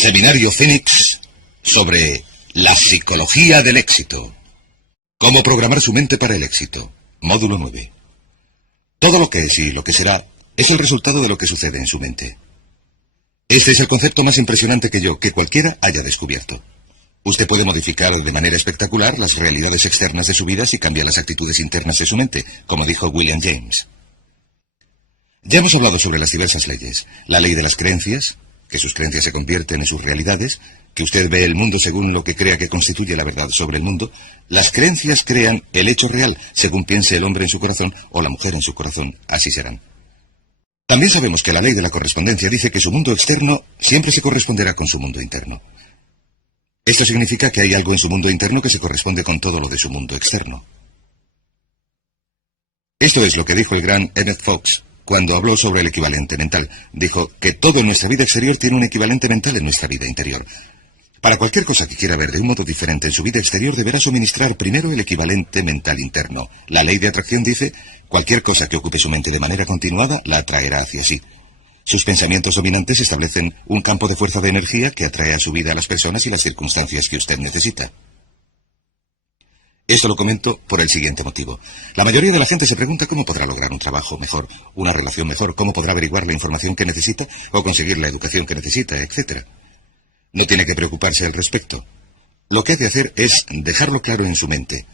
Seminario Fénix sobre la psicología del éxito. Cómo programar su mente para el éxito. Módulo 9. Todo lo que es y lo que será es el resultado de lo que sucede en su mente. Este es el concepto más impresionante que cualquiera haya descubierto. Usted puede modificar de manera espectacular las realidades externas de su vida si cambia las actitudes internas de su mente, como dijo William James. Ya hemos hablado sobre las diversas leyes. La ley de las creencias, que sus creencias se convierten en sus realidades, que usted ve el mundo según lo que crea que constituye la verdad sobre el mundo. Las creencias crean el hecho real, según piense el hombre en su corazón o la mujer en su corazón, así serán. También sabemos que la ley de la correspondencia dice que su mundo externo siempre se corresponderá con su mundo interno. Esto significa que hay algo en su mundo interno que se corresponde con todo lo de su mundo externo. Esto es lo que dijo el gran Emmett Fox cuando habló sobre el equivalente mental. Dijo que todo en nuestra vida exterior tiene un equivalente mental en nuestra vida interior. Para cualquier cosa que quiera ver de un modo diferente en su vida exterior, deberá suministrar primero el equivalente mental interno. La ley de atracción dice, cualquier cosa que ocupe su mente de manera continuada, la atraerá hacia sí. Sus pensamientos dominantes establecen un campo de fuerza de energía que atrae a su vida a las personas y las circunstancias que usted necesita. Esto lo comento por el siguiente motivo. La mayoría de la gente se pregunta cómo podrá lograr un trabajo mejor, una relación mejor, cómo podrá averiguar la información que necesita o conseguir la educación que necesita, etc. No tiene que preocuparse al respecto. Lo que ha de hacer es dejarlo claro en su mente.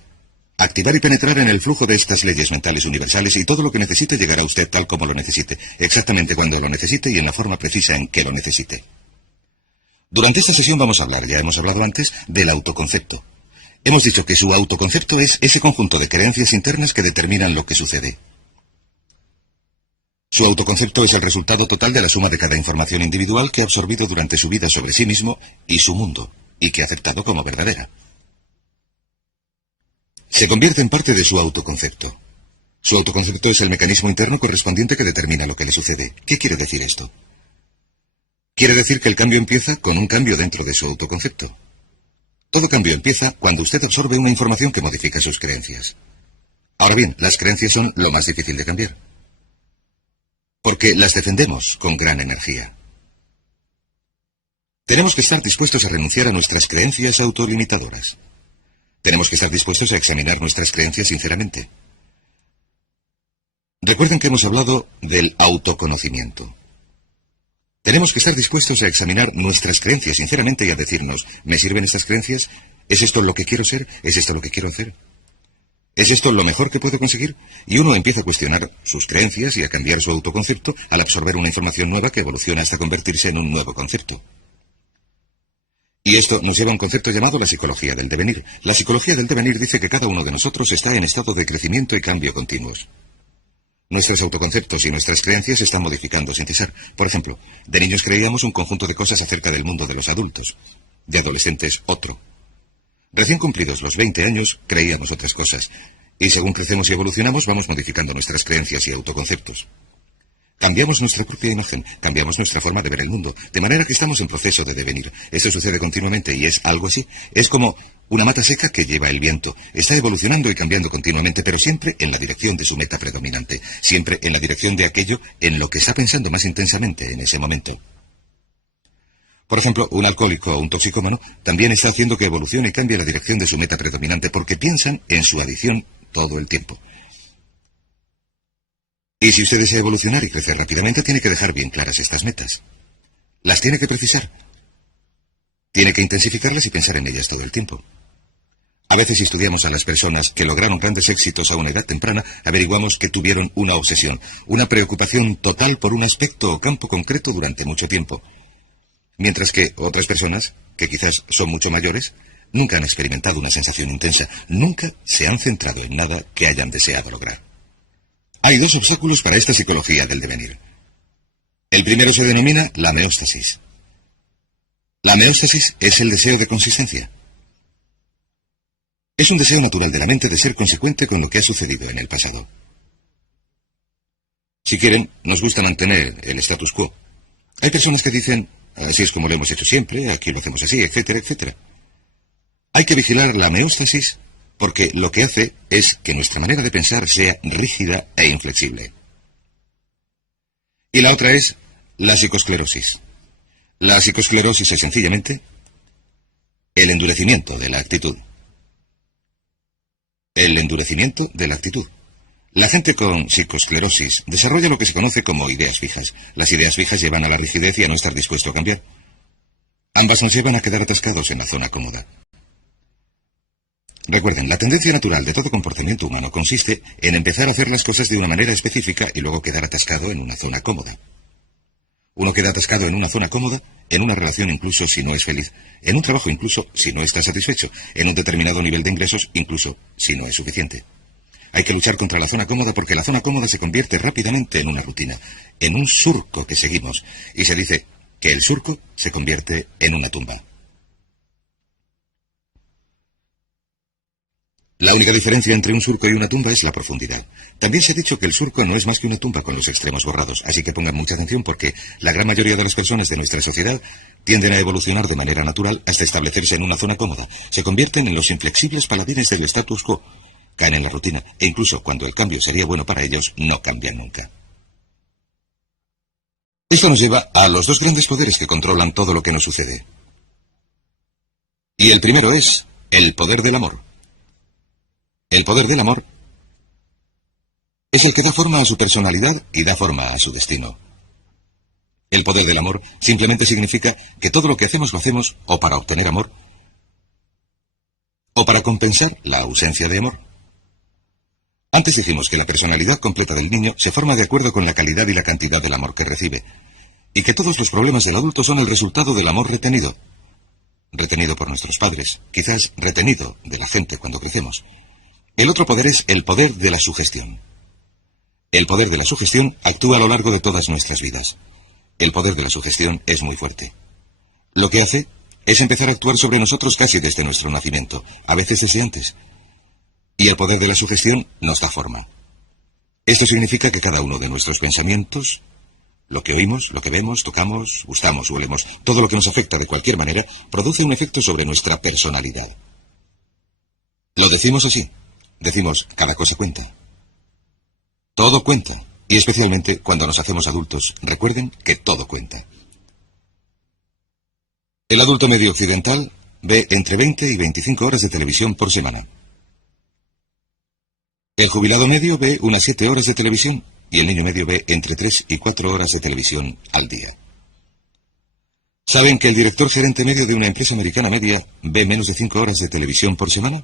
Activar y penetrar en el flujo de estas leyes mentales universales y todo lo que necesite llegará a usted tal como lo necesite, exactamente cuando lo necesite y en la forma precisa en que lo necesite. Durante esta sesión vamos a hablar, ya hemos hablado antes, del autoconcepto. Hemos dicho que su autoconcepto es ese conjunto de creencias internas que determinan lo que sucede. Su autoconcepto es el resultado total de la suma de cada información individual que ha absorbido durante su vida sobre sí mismo y su mundo, y que ha aceptado como verdadera. Se convierte en parte de su autoconcepto. Su autoconcepto es el mecanismo interno correspondiente que determina lo que le sucede. ¿Qué quiere decir esto? Quiere decir que el cambio empieza con un cambio dentro de su autoconcepto. Todo cambio empieza cuando usted absorbe una información que modifica sus creencias. Ahora bien, las creencias son lo más difícil de cambiar, porque las defendemos con gran energía. Tenemos que estar dispuestos a renunciar a nuestras creencias autolimitadoras. Tenemos que estar dispuestos a examinar nuestras creencias sinceramente. Recuerden que hemos hablado del autoconocimiento. Tenemos que estar dispuestos a examinar nuestras creencias sinceramente y a decirnos, ¿me sirven estas creencias? ¿Es esto lo que quiero ser? ¿Es esto lo que quiero hacer? ¿Es esto lo mejor que puedo conseguir? Y uno empieza a cuestionar sus creencias y a cambiar su autoconcepto al absorber una información nueva que evoluciona hasta convertirse en un nuevo concepto. Y esto nos lleva a un concepto llamado la psicología del devenir. La psicología del devenir dice que cada uno de nosotros está en estado de crecimiento y cambio continuos. Nuestros autoconceptos y nuestras creencias se están modificando sin cesar. Por ejemplo, de niños creíamos un conjunto de cosas acerca del mundo de los adultos. De adolescentes, otro. Recién cumplidos los 20 años, creíamos otras cosas. Y según crecemos y evolucionamos, vamos modificando nuestras creencias y autoconceptos. Cambiamos nuestra propia imagen, cambiamos nuestra forma de ver el mundo, de manera que estamos en proceso de devenir. Esto sucede continuamente y es algo así. Es como una mata seca que lleva el viento. Está evolucionando y cambiando continuamente, pero siempre en la dirección de su meta predominante, siempre en la dirección de aquello en lo que está pensando más intensamente en ese momento. Por ejemplo, un alcohólico o un toxicómano también está haciendo que evolucione y cambie la dirección de su meta predominante porque piensan en su adicción todo el tiempo. Y si usted desea evolucionar y crecer rápidamente, tiene que dejar bien claras estas metas. Las tiene que precisar. Tiene que intensificarlas y pensar en ellas todo el tiempo. A veces, si estudiamos a las personas que lograron grandes éxitos a una edad temprana, averiguamos que tuvieron una obsesión, una preocupación total por un aspecto o campo concreto durante mucho tiempo. Mientras que otras personas, que quizás son mucho mayores, nunca han experimentado una sensación intensa, nunca se han centrado en nada que hayan deseado lograr. Hay dos obstáculos para esta psicología del devenir. El primero se denomina la meóstasis. La meóstasis es el deseo de consistencia. Es un deseo natural de la mente de ser consecuente con lo que ha sucedido en el pasado. Si quieren, nos gusta mantener el status quo. Hay personas que dicen, así es como lo hemos hecho siempre, aquí lo hacemos así, etcétera, etcétera. Hay que vigilar la meóstasis porque lo que hace es que nuestra manera de pensar sea rígida e inflexible. Y la otra es la psicosclerosis. La psicoesclerosis es sencillamente el endurecimiento de la actitud. El endurecimiento de la actitud. La gente con psicoesclerosis desarrolla lo que se conoce como ideas fijas. Las ideas fijas llevan a la rigidez y a no estar dispuesto a cambiar. Ambas nos llevan a quedar atascados en la zona cómoda. Recuerden, la tendencia natural de todo comportamiento humano consiste en empezar a hacer las cosas de una manera específica y luego quedar atascado en una zona cómoda. Uno queda atascado en una zona cómoda, en una relación incluso si no es feliz, en un trabajo incluso si no está satisfecho, en un determinado nivel de ingresos incluso si no es suficiente. Hay que luchar contra la zona cómoda porque la zona cómoda se convierte rápidamente en una rutina, en un surco que seguimos, y se dice que el surco se convierte en una tumba. La única diferencia entre un surco y una tumba es la profundidad. También se ha dicho que el surco no es más que una tumba con los extremos borrados, así que pongan mucha atención porque la gran mayoría de las personas de nuestra sociedad tienden a evolucionar de manera natural hasta establecerse en una zona cómoda. Se convierten en los inflexibles paladines del status quo, caen en la rutina e incluso cuando el cambio sería bueno para ellos, no cambian nunca. Esto nos lleva a los dos grandes poderes que controlan todo lo que nos sucede. Y el primero es el poder del amor. El poder del amor es el que da forma a su personalidad y da forma a su destino. El poder del amor simplemente significa que todo lo que hacemos lo hacemos o para obtener amor o para compensar la ausencia de amor. Antes dijimos que la personalidad completa del niño se forma de acuerdo con la calidad y la cantidad del amor que recibe, y que todos los problemas del adulto son el resultado del amor retenido. Retenido por nuestros padres, quizás retenido de la gente cuando crecemos. El otro poder es el poder de la sugestión. El poder de la sugestión actúa a lo largo de todas nuestras vidas. El poder de la sugestión es muy fuerte. Lo que hace es empezar a actuar sobre nosotros casi desde nuestro nacimiento, a veces desde antes. Y el poder de la sugestión nos da forma. Esto significa que cada uno de nuestros pensamientos, lo que oímos, lo que vemos, tocamos, gustamos o olemos, todo lo que nos afecta de cualquier manera, produce un efecto sobre nuestra personalidad. Lo decimos así. Decimos, cada cosa cuenta. Todo cuenta, y especialmente cuando nos hacemos adultos, recuerden que todo cuenta. El adulto medio occidental ve entre 20 y 25 horas de televisión por semana. El jubilado medio ve unas 7 horas de televisión y el niño medio ve entre 3 y 4 horas de televisión al día. ¿Saben que el director gerente medio de una empresa americana media ve menos de 5 horas de televisión por semana?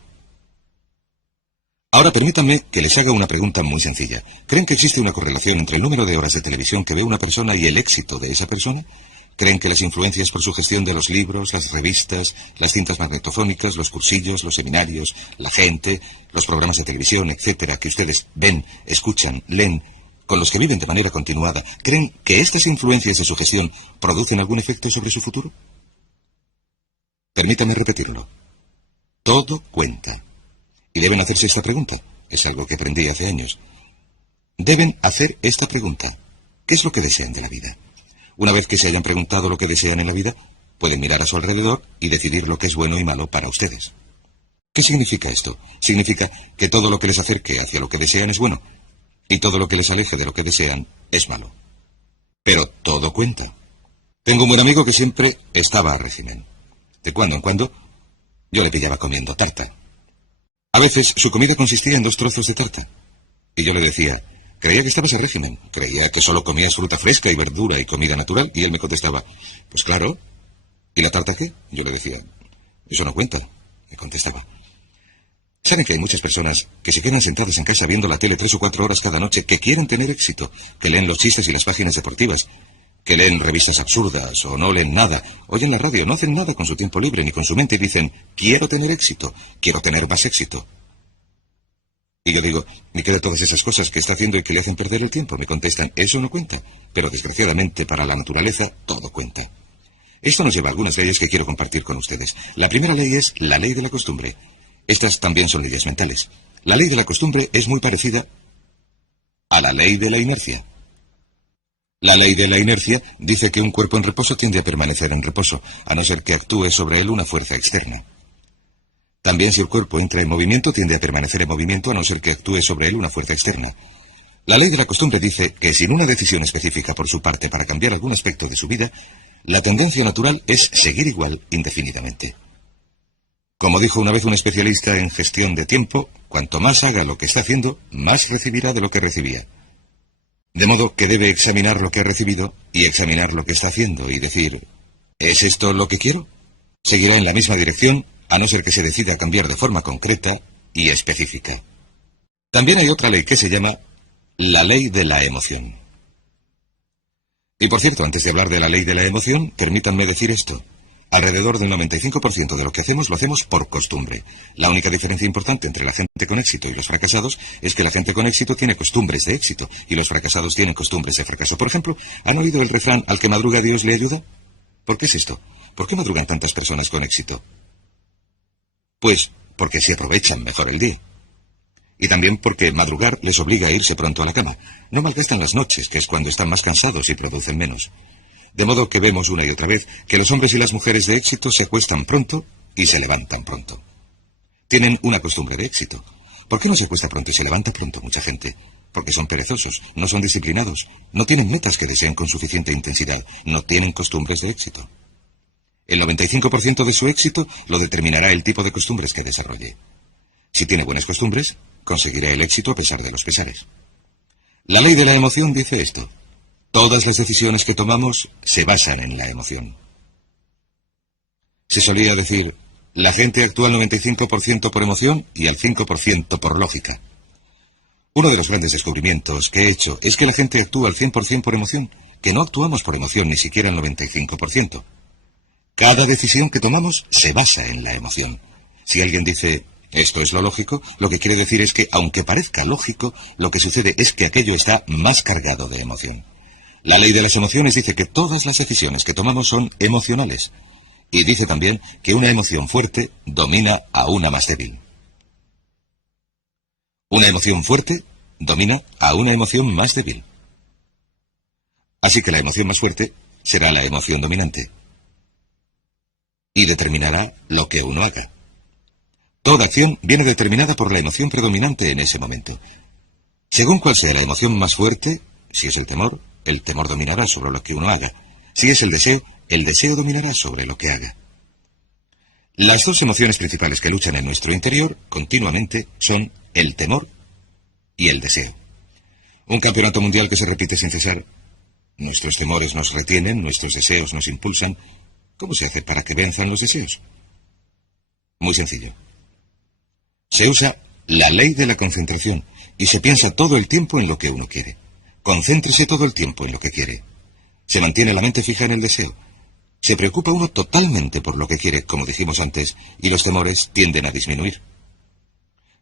Ahora permítanme que les haga una pregunta muy sencilla. ¿Creen que existe una correlación entre el número de horas de televisión que ve una persona y el éxito de esa persona? ¿Creen que las influencias por su gestión de los libros, las revistas, las cintas magnetofónicas, los cursillos, los seminarios, la gente, los programas de televisión, etcétera, que ustedes ven, escuchan, leen, con los que viven de manera continuada, creen que estas influencias de su gestión producen algún efecto sobre su futuro? Permítame repetirlo. Todo cuenta. Y deben hacerse esta pregunta. Es algo que aprendí hace años. Deben hacer esta pregunta. ¿Qué es lo que desean de la vida? Una vez que se hayan preguntado lo que desean en la vida, pueden mirar a su alrededor y decidir lo que es bueno y malo para ustedes. ¿Qué significa esto? Significa que todo lo que les acerque hacia lo que desean es bueno, y todo lo que les aleje de lo que desean es malo. Pero todo cuenta. Tengo un buen amigo que siempre estaba a régimen. De cuando en cuando, yo le pillaba comiendo tarta. A veces su comida consistía en 2 trozos de tarta. Y yo le decía, creía que estabas a régimen, creía que solo comías fruta fresca y verdura y comida natural. Y él me contestaba, pues claro. ¿Y la tarta qué? Yo le decía, eso no cuenta. Me contestaba. ¿Saben que hay muchas personas que se quedan sentadas en casa viendo la tele 3 o 4 horas cada noche, que quieren tener éxito, que leen los chistes y las páginas deportivas, que leen revistas absurdas o no leen nada, oyen la radio, no hacen nada con su tiempo libre ni con su mente y dicen, quiero tener éxito, quiero tener más éxito? Y yo digo, ¿y qué de todas esas cosas que está haciendo y que le hacen perder el tiempo? Me contestan, eso no cuenta, pero desgraciadamente para la naturaleza todo cuenta. Esto nos lleva a algunas leyes que quiero compartir con ustedes. La primera ley es la ley de la costumbre. Estas también son leyes mentales. La ley de la costumbre es muy parecida a la ley de la inercia. La ley de la inercia dice que un cuerpo en reposo tiende a permanecer en reposo, a no ser que actúe sobre él una fuerza externa. También si el cuerpo entra en movimiento, tiende a permanecer en movimiento, a no ser que actúe sobre él una fuerza externa. La ley de la costumbre dice que sin una decisión específica por su parte para cambiar algún aspecto de su vida, La tendencia natural es seguir igual indefinidamente. Como dijo una vez un especialista en gestión de tiempo, cuanto más haga lo que está haciendo, más recibirá de lo que recibía. De modo que debe examinar lo que ha recibido y examinar lo que está haciendo y decir, ¿es esto lo que quiero? Seguirá en la misma dirección, a no ser que se decida a cambiar de forma concreta y específica. También hay otra ley que se llama la ley de la emoción. Y por cierto, antes de hablar de la ley de la emoción, permítanme decir esto. Alrededor del 95% de lo que hacemos lo hacemos por costumbre. La única diferencia importante entre la gente con éxito y los fracasados es que la gente con éxito tiene costumbres de éxito y los fracasados tienen costumbres de fracaso. Por ejemplo, ¿han oído el refrán al que madruga Dios le ayuda? ¿Por qué es esto? ¿Por qué madrugan tantas personas con éxito? Pues porque se aprovechan mejor el día. Y también porque madrugar les obliga a irse pronto a la cama. No malgastan las noches, que es cuando están más cansados y producen menos. De modo que vemos una y otra vez que los hombres y las mujeres de éxito se acuestan pronto y se levantan pronto. Tienen una costumbre de éxito. ¿Por qué no se acuesta pronto y se levanta pronto mucha gente? Porque son perezosos, no son disciplinados, no tienen metas que deseen con suficiente intensidad, no tienen costumbres de éxito. El 95% de su éxito lo determinará el tipo de costumbres que desarrolle. Si tiene buenas costumbres, conseguirá el éxito a pesar de los pesares. La ley de la emoción dice esto. Todas las decisiones que tomamos se basan en la emoción. Se solía decir, la gente actúa al 95% por emoción y al 5% por lógica. Uno de los grandes descubrimientos que he hecho es que la gente actúa al 100% por emoción, que no actuamos por emoción ni siquiera al 95%. Cada decisión que tomamos se basa en la emoción. Si alguien dice, esto es lo lógico, lo que quiere decir es que, aunque parezca lógico, lo que sucede es que aquello está más cargado de emoción. La ley de las emociones dice que todas las decisiones que tomamos son emocionales. Y dice también que una emoción fuerte domina a una más débil. Una emoción fuerte domina a una emoción más débil. Así que la emoción más fuerte será la emoción dominante. Y determinará lo que uno haga. Toda acción viene determinada por la emoción predominante en ese momento. Según cuál sea la emoción más fuerte, si es el temor dominará sobre lo que uno haga. Si es el deseo dominará sobre lo que haga. Las dos emociones principales que luchan en nuestro interior continuamente son el temor y el deseo. Un campeonato mundial que se repite sin cesar. Nuestros temores nos retienen, nuestros deseos nos impulsan. ¿Cómo se hace para que venzan los deseos? Muy sencillo. Se usa la ley de la concentración y se piensa todo el tiempo en lo que uno quiere. Concéntrese todo el tiempo en lo que quiere. Se mantiene la mente fija en el deseo. Se preocupa uno totalmente por lo que quiere, como dijimos antes, y los temores tienden a disminuir.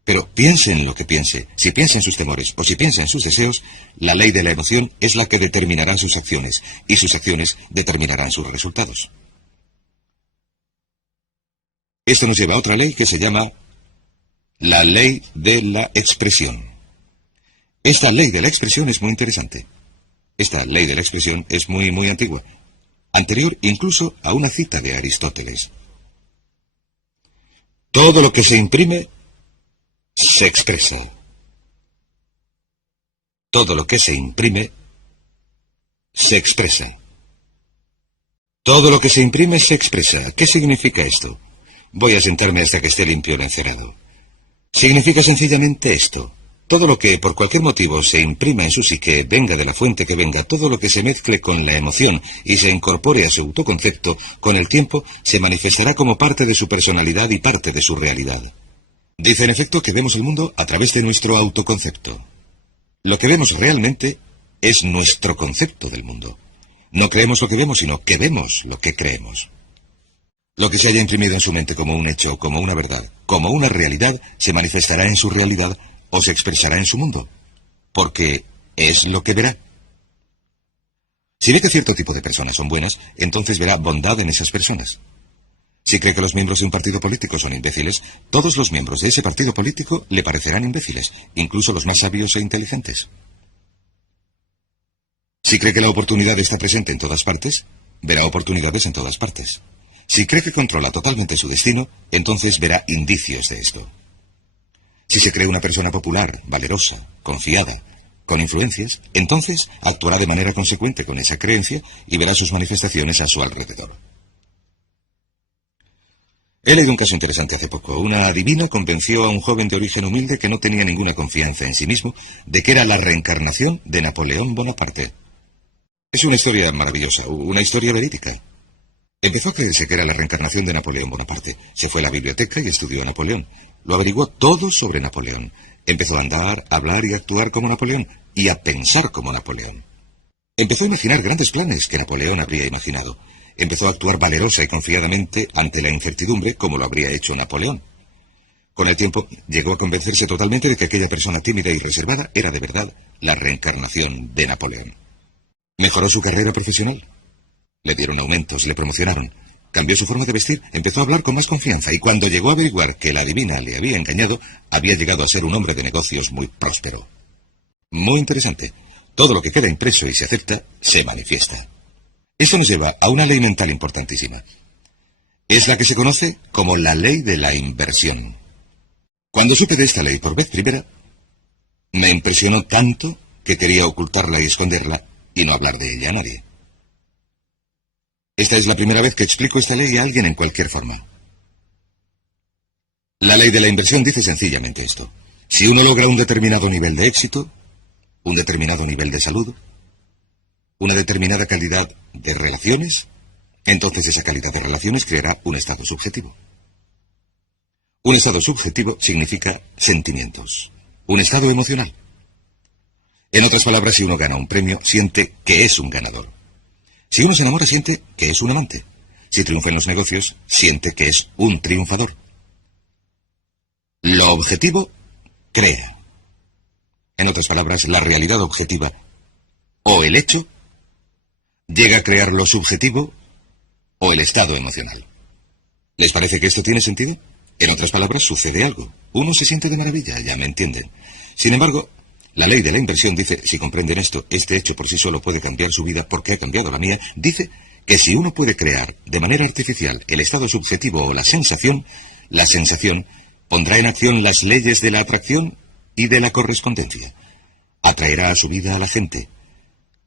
Pero piense en lo que piense, si piensa en sus temores o si piensa en sus deseos, la ley de la emoción es la que determinará sus acciones, y sus acciones determinarán sus resultados. Esto nos lleva a otra ley que se llama la ley de la expresión. Esta ley de la expresión es muy interesante. Esta ley de la expresión es muy antigua, anterior incluso a una cita de Aristóteles. Todo lo que se imprime se expresa. Todo lo que se imprime se expresa. Todo lo que se imprime se expresa. ¿Qué significa esto? Voy a sentarme hasta que esté limpio el encerado. Significa sencillamente esto. Todo lo que por cualquier motivo se imprima en su psique, venga de la fuente que venga, todo lo que se mezcle con la emoción y se incorpore a su autoconcepto, con el tiempo se manifestará como parte de su personalidad y parte de su realidad. Dice en efecto que vemos el mundo a través de nuestro autoconcepto. Lo que vemos realmente es nuestro concepto del mundo. No creemos lo que vemos, sino que vemos lo que creemos. Lo que se haya imprimido en su mente como un hecho, como una verdad, como una realidad, se manifestará en su realidad o se expresará en su mundo, porque es lo que verá. Si ve que cierto tipo de personas son buenas, entonces verá bondad en esas personas. Si cree que los miembros de un partido político son imbéciles, todos los miembros de ese partido político le parecerán imbéciles, incluso los más sabios e inteligentes. Si cree que la oportunidad está presente en todas partes, verá oportunidades en todas partes. Si cree que controla totalmente su destino, entonces verá indicios de esto. Si se cree una persona popular, valerosa, confiada, con influencias, entonces actuará de manera consecuente con esa creencia y verá sus manifestaciones a su alrededor. He leído un caso interesante hace poco. Una adivina convenció a un joven de origen humilde que no tenía ninguna confianza en sí mismo de que era la reencarnación de Napoleón Bonaparte. Es una historia maravillosa, una historia verídica. Empezó a creerse que era la reencarnación de Napoleón Bonaparte. Se fue a la biblioteca y estudió a Napoleón. Lo averiguó todo sobre Napoleón. Empezó a andar, a hablar y a actuar como Napoleón, y a pensar como Napoleón. Empezó a imaginar grandes planes que Napoleón habría imaginado. Empezó a actuar valerosa y confiadamente ante la incertidumbre como lo habría hecho Napoleón. Con el tiempo llegó a convencerse totalmente de que aquella persona tímida y reservada era de verdad la reencarnación de Napoleón. Mejoró su carrera profesional. Le dieron aumentos, le promocionaron. Cambió su forma de vestir, empezó a hablar con más confianza y cuando llegó a averiguar que la adivina le había engañado, había llegado a ser un hombre de negocios muy próspero. Muy interesante. Todo lo que queda impreso y se acepta, se manifiesta. Esto nos lleva a una ley mental importantísima. Es la que se conoce como la ley de la inversión. Cuando supe de esta ley por vez primera, me impresionó tanto que quería ocultarla y esconderla y no hablar de ella a nadie. Esta es la primera vez que explico esta ley a alguien en cualquier forma. La ley de la inversión dice sencillamente esto. Si uno logra un determinado nivel de éxito, un determinado nivel de salud, una determinada calidad de relaciones, entonces esa calidad de relaciones creará un estado subjetivo. Un estado subjetivo significa sentimientos, un estado emocional. En otras palabras, si uno gana un premio, siente que es un ganador. Si uno se enamora, siente que es un amante. Si triunfa en los negocios, siente que es un triunfador. Lo objetivo crea. En otras palabras, la realidad objetiva o el hecho llega a crear lo subjetivo o el estado emocional. ¿Les parece que esto tiene sentido? En otras palabras, sucede algo. Uno se siente de maravilla, ya me entienden. Sin embargo, la ley de la inversión dice, si comprenden esto, este hecho por sí solo puede cambiar su vida porque ha cambiado la mía, dice que si uno puede crear de manera artificial el estado subjetivo o la sensación pondrá en acción las leyes de la atracción y de la correspondencia. Atraerá a su vida a la gente,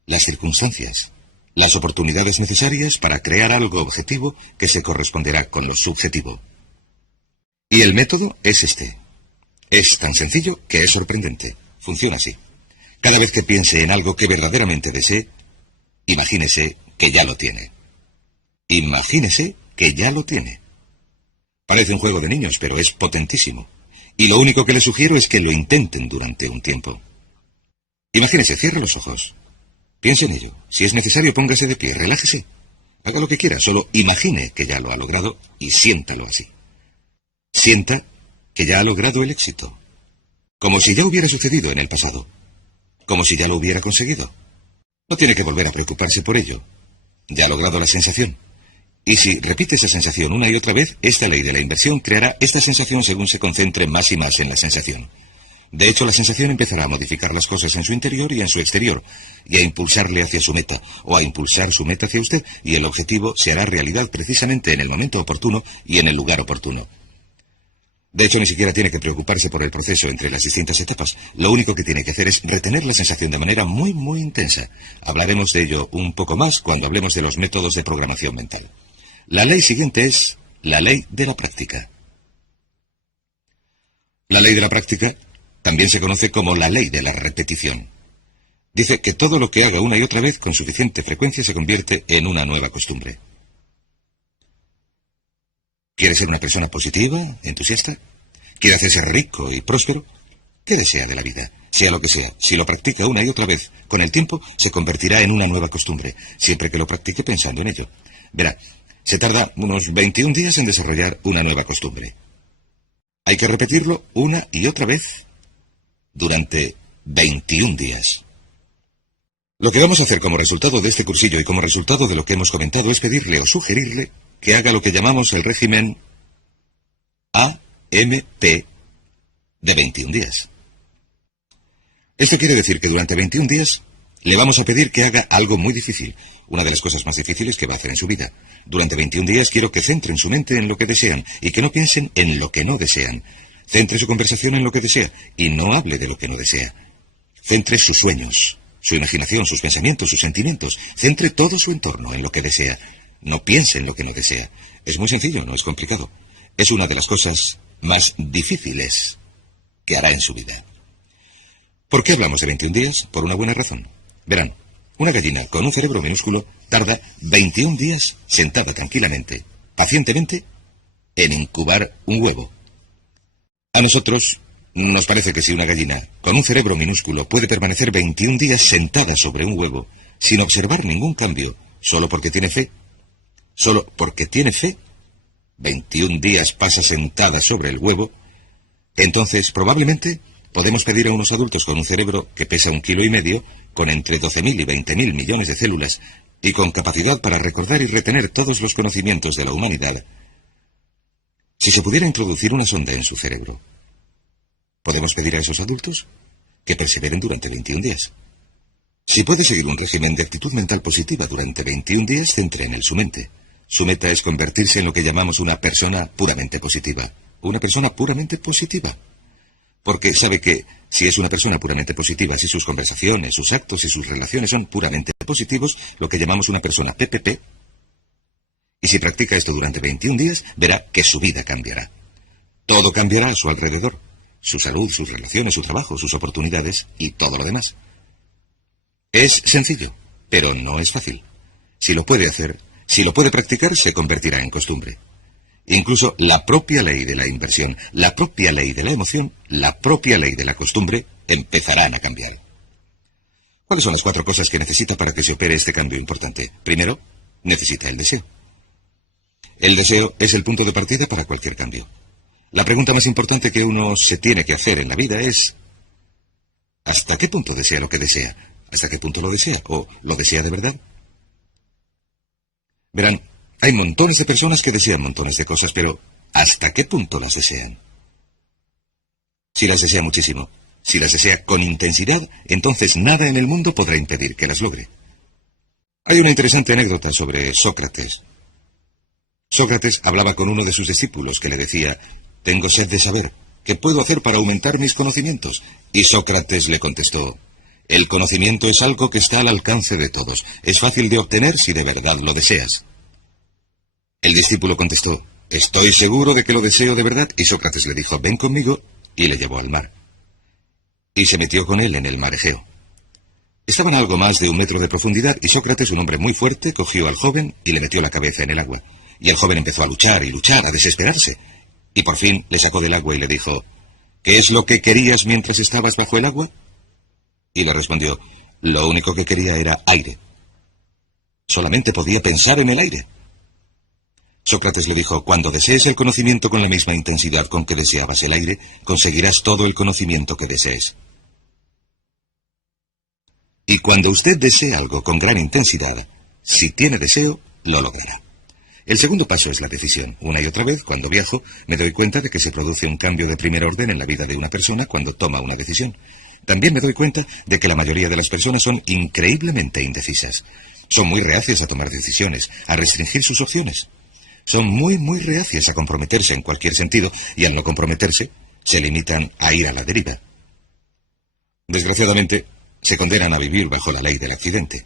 las circunstancias, las oportunidades necesarias para crear algo objetivo que se corresponderá con lo subjetivo. Y el método es este. Es tan sencillo que es sorprendente. Funciona así. Cada vez que piense en algo que verdaderamente desee, imagínese que ya lo tiene. Imagínese que ya lo tiene. Parece un juego de niños, pero es potentísimo. Y lo único que les sugiero es que lo intenten durante un tiempo. Imagínese, cierre los ojos. Piense en ello. Si es necesario, póngase de pie, relájese. Haga lo que quiera, solo imagine que ya lo ha logrado y siéntalo así. Sienta que ya ha logrado el éxito. Como si ya hubiera sucedido en el pasado. Como si ya lo hubiera conseguido. No tiene que volver a preocuparse por ello. Ya ha logrado la sensación. Y si repite esa sensación una y otra vez, esta ley de la inversión creará esta sensación según se concentre más y más en la sensación. De hecho, la sensación empezará a modificar las cosas en su interior y en su exterior, y a impulsarle hacia su meta, o a impulsar su meta hacia usted, y el objetivo se hará realidad precisamente en el momento oportuno y en el lugar oportuno. De hecho, ni siquiera tiene que preocuparse por el proceso entre las distintas etapas. Lo único que tiene que hacer es retener la sensación de manera muy, muy intensa. Hablaremos de ello un poco más cuando hablemos de los métodos de programación mental. La ley siguiente es la ley de la práctica. La ley de la práctica también se conoce como la ley de la repetición. Dice que todo lo que haga una y otra vez con suficiente frecuencia se convierte en una nueva costumbre. ¿Quiere ser una persona positiva, entusiasta? ¿Quiere hacerse rico y próspero? ¿Qué desea de la vida? Sea lo que sea, si lo practica una y otra vez, con el tiempo se convertirá en una nueva costumbre, siempre que lo practique pensando en ello. Verá, se tarda unos 21 días en desarrollar una nueva costumbre. Hay que repetirlo una y otra vez durante 21 días. Lo que vamos a hacer como resultado de este cursillo y como resultado de lo que hemos comentado es pedirle o sugerirle que haga lo que llamamos el régimen AMP de 21 días. Esto quiere decir que durante 21 días le vamos a pedir que haga algo muy difícil, una de las cosas más difíciles que va a hacer en su vida. Durante 21 días quiero que centren su mente en lo que desean y que no piensen en lo que no desean. Centre su conversación en lo que desea y no hable de lo que no desea. Centre sus sueños, su imaginación, sus pensamientos, sus sentimientos. Centre todo su entorno en lo que desea. No piense en lo que no desea. Es muy sencillo, no es complicado. Es una de las cosas más difíciles que hará en su vida. ¿Por qué hablamos de 21 días? Por una buena razón. Verán, una gallina con un cerebro minúsculo tarda 21 días sentada tranquilamente, pacientemente, en incubar un huevo. A nosotros nos parece que si una gallina con un cerebro minúsculo puede permanecer 21 días sentada sobre un huevo sin observar ningún cambio, solo porque tiene fe, 21 días pasa sentada sobre el huevo, entonces probablemente podemos pedir a unos adultos con un cerebro que pesa 1,5 kilos, con entre 12.000 y 20.000 millones de células y con capacidad para recordar y retener todos los conocimientos de la humanidad, si se pudiera introducir una sonda en su cerebro. ¿Podemos pedir a esos adultos que perseveren durante 21 días? Si puede seguir un régimen de actitud mental positiva durante 21 días, centre en él su mente. Su meta es convertirse en lo que llamamos una persona puramente positiva. Una persona puramente positiva. Porque sabe que si es una persona puramente positiva, si sus conversaciones, sus actos y sus relaciones son puramente positivos, lo que llamamos una persona PPP, y si practica esto durante 21 días, verá que su vida cambiará. Todo cambiará a su alrededor. Su salud, sus relaciones, su trabajo, sus oportunidades y todo lo demás. Es sencillo, pero no es fácil. Si lo puede hacer, si lo puede practicar, se convertirá en costumbre. Incluso la propia ley de la inversión, la propia ley de la emoción, la propia ley de la costumbre empezarán a cambiar. ¿Cuáles son las 4 cosas que necesita para que se opere este cambio importante? Primero, necesita el deseo. El deseo es el punto de partida para cualquier cambio. La pregunta más importante que uno se tiene que hacer en la vida es: ¿hasta qué punto desea lo que desea? ¿Hasta qué punto lo desea? ¿O lo desea de verdad? Verán, hay montones de personas que desean montones de cosas, pero ¿hasta qué punto las desean? Si las desea muchísimo, si las desea con intensidad, entonces nada en el mundo podrá impedir que las logre. Hay una interesante anécdota sobre Sócrates. Sócrates hablaba con uno de sus discípulos que le decía: «Tengo sed de saber, ¿qué puedo hacer para aumentar mis conocimientos?». Y Sócrates le contestó: «El conocimiento es algo que está al alcance de todos. Es fácil de obtener si de verdad lo deseas». El discípulo contestó: «Estoy seguro de que lo deseo de verdad». Y Sócrates le dijo: «Ven conmigo», y le llevó al mar. Y se metió con él en el mar Egeo. Estaban a algo más de 1 metro de profundidad, y Sócrates, un hombre muy fuerte, cogió al joven y le metió la cabeza en el agua. Y el joven empezó a luchar y luchar, a desesperarse. Y por fin le sacó del agua y le dijo: «¿Qué es lo que querías mientras estabas bajo el agua?». Y le respondió: «Lo único que quería era aire. Solamente podía pensar en el aire». Sócrates le dijo: «Cuando desees el conocimiento con la misma intensidad con que deseabas el aire, conseguirás todo el conocimiento que desees. Y cuando usted desee algo con gran intensidad, si tiene deseo, lo logrará». El segundo paso es la decisión. Una y otra vez, cuando viajo, me doy cuenta de que se produce un cambio de primer orden en la vida de una persona cuando toma una decisión. También me doy cuenta de que la mayoría de las personas son increíblemente indecisas. Son muy reacias a tomar decisiones, a restringir sus opciones. Son muy, muy reacias a comprometerse en cualquier sentido, y al no comprometerse, se limitan a ir a la deriva. Desgraciadamente, se condenan a vivir bajo la ley del accidente.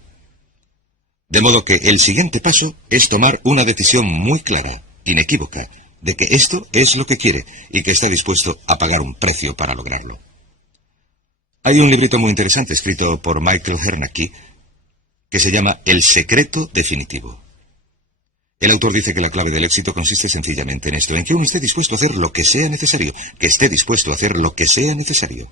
De modo que el siguiente paso es tomar una decisión muy clara, inequívoca, de que esto es lo que quiere y que está dispuesto a pagar un precio para lograrlo. Hay un librito muy interesante escrito por Michael Hernacki que se llama El secreto definitivo. El autor dice que la clave del éxito consiste sencillamente en esto, en que uno esté dispuesto a hacer lo que sea necesario, que esté dispuesto a hacer lo que sea necesario.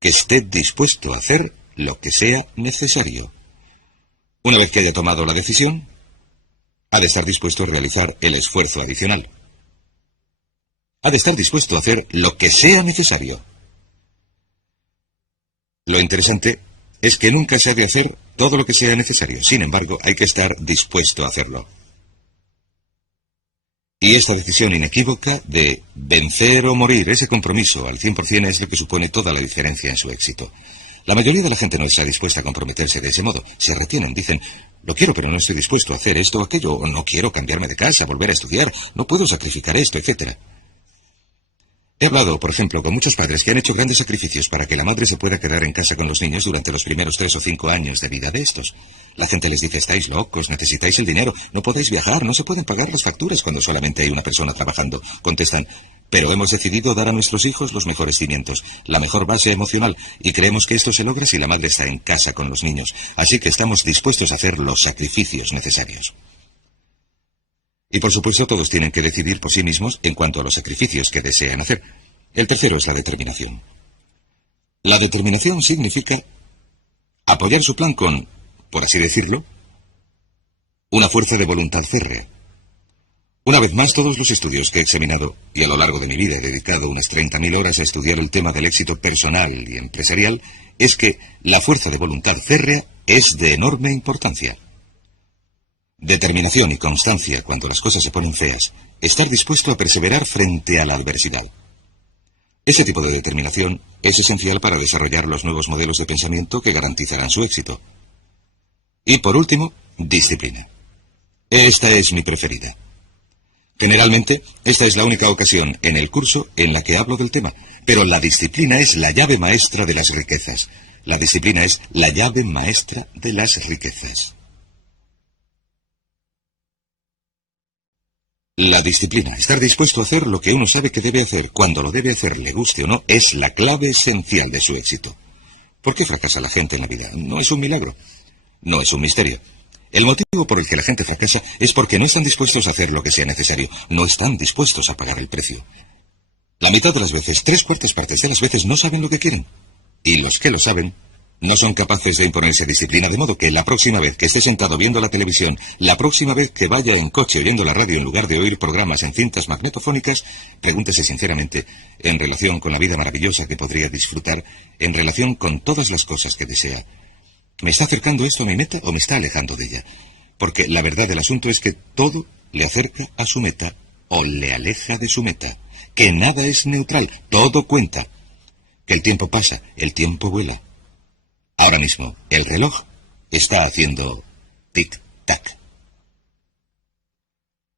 Que esté dispuesto a hacer lo que sea necesario. Una vez que haya tomado la decisión, ha de estar dispuesto a realizar el esfuerzo adicional. Ha de estar dispuesto a hacer lo que sea necesario. Lo interesante es que nunca se ha de hacer todo lo que sea necesario. Sin embargo, hay que estar dispuesto a hacerlo. Y esta decisión inequívoca de vencer o morir, ese compromiso al 100% es lo que supone toda la diferencia en su éxito. La mayoría de la gente no está dispuesta a comprometerse de ese modo. Se retienen, dicen: «Lo quiero, pero no estoy dispuesto a hacer esto o aquello», o «no quiero cambiarme de casa, volver a estudiar, no puedo sacrificar esto», etc. He hablado, por ejemplo, con muchos padres que han hecho grandes sacrificios para que la madre se pueda quedar en casa con los niños durante los primeros 3 o 5 años de vida de estos. La gente les dice, estáis locos, necesitáis el dinero, no podéis viajar, no se pueden pagar las facturas cuando solamente hay una persona trabajando. Contestan, pero hemos decidido dar a nuestros hijos los mejores cimientos, la mejor base emocional, y creemos que esto se logra si la madre está en casa con los niños. Así que estamos dispuestos a hacer los sacrificios necesarios. Y por supuesto todos tienen que decidir por sí mismos en cuanto a los sacrificios que desean hacer. El tercero es la determinación. La determinación significa apoyar su plan con, por así decirlo, una fuerza de voluntad férrea. Una vez más, todos los estudios que he examinado, y a lo largo de mi vida he dedicado unas 30.000 horas a estudiar el tema del éxito personal y empresarial, es que la fuerza de voluntad férrea es de enorme importancia. Determinación y constancia cuando las cosas se ponen feas, estar dispuesto a perseverar frente a la adversidad. Ese tipo de determinación es esencial para desarrollar los nuevos modelos de pensamiento que garantizarán su éxito. Y por último, disciplina. Esta es mi preferida. Generalmente, esta es la única ocasión en el curso en la que hablo del tema, pero la disciplina es la llave maestra de las riquezas. La disciplina es la llave maestra de las riquezas. La disciplina, estar dispuesto a hacer lo que uno sabe que debe hacer, cuando lo debe hacer, le guste o no, es la clave esencial de su éxito. ¿Por qué fracasa la gente en la vida? No es un milagro, no es un misterio. El motivo por el que la gente fracasa es porque no están dispuestos a hacer lo que sea necesario, no están dispuestos a pagar el precio. La mitad de las veces, 3/4 partes de las veces, no saben lo que quieren. Y los que lo saben, no son capaces de imponerse disciplina, de modo que la próxima vez que esté sentado viendo la televisión, la próxima vez que vaya en coche oyendo la radio en lugar de oír programas en cintas magnetofónicas, pregúntese sinceramente, en relación con la vida maravillosa que podría disfrutar, en relación con todas las cosas que desea, ¿me está acercando esto a mi meta o me está alejando de ella? Porque la verdad del asunto es que todo le acerca a su meta o le aleja de su meta, que nada es neutral, todo cuenta, que el tiempo pasa, el tiempo vuela. Ahora mismo, el reloj está haciendo tic-tac.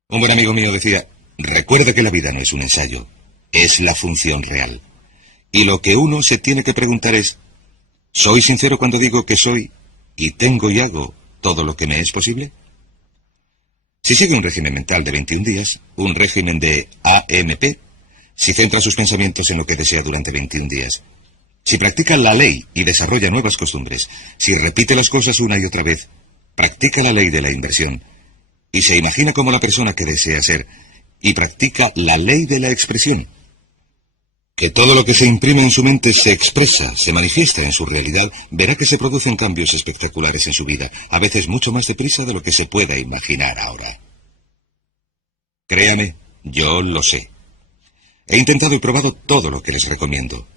Un buen amigo mío decía, recuerda que la vida no es un ensayo, es la función real. Y lo que uno se tiene que preguntar es, ¿soy sincero cuando digo que soy y tengo y hago todo lo que me es posible? Si sigue un régimen mental de 21 días, un régimen de AMP, si centra sus pensamientos en lo que desea durante 21 días, si practica la ley y desarrolla nuevas costumbres, si repite las cosas una y otra vez, practica la ley de la inversión, y se imagina como la persona que desea ser, y practica la ley de la expresión, que todo lo que se imprime en su mente se expresa, se manifiesta en su realidad, verá que se producen cambios espectaculares en su vida, a veces mucho más deprisa de lo que se pueda imaginar ahora. Créame, yo lo sé. He intentado y probado todo lo que les recomiendo.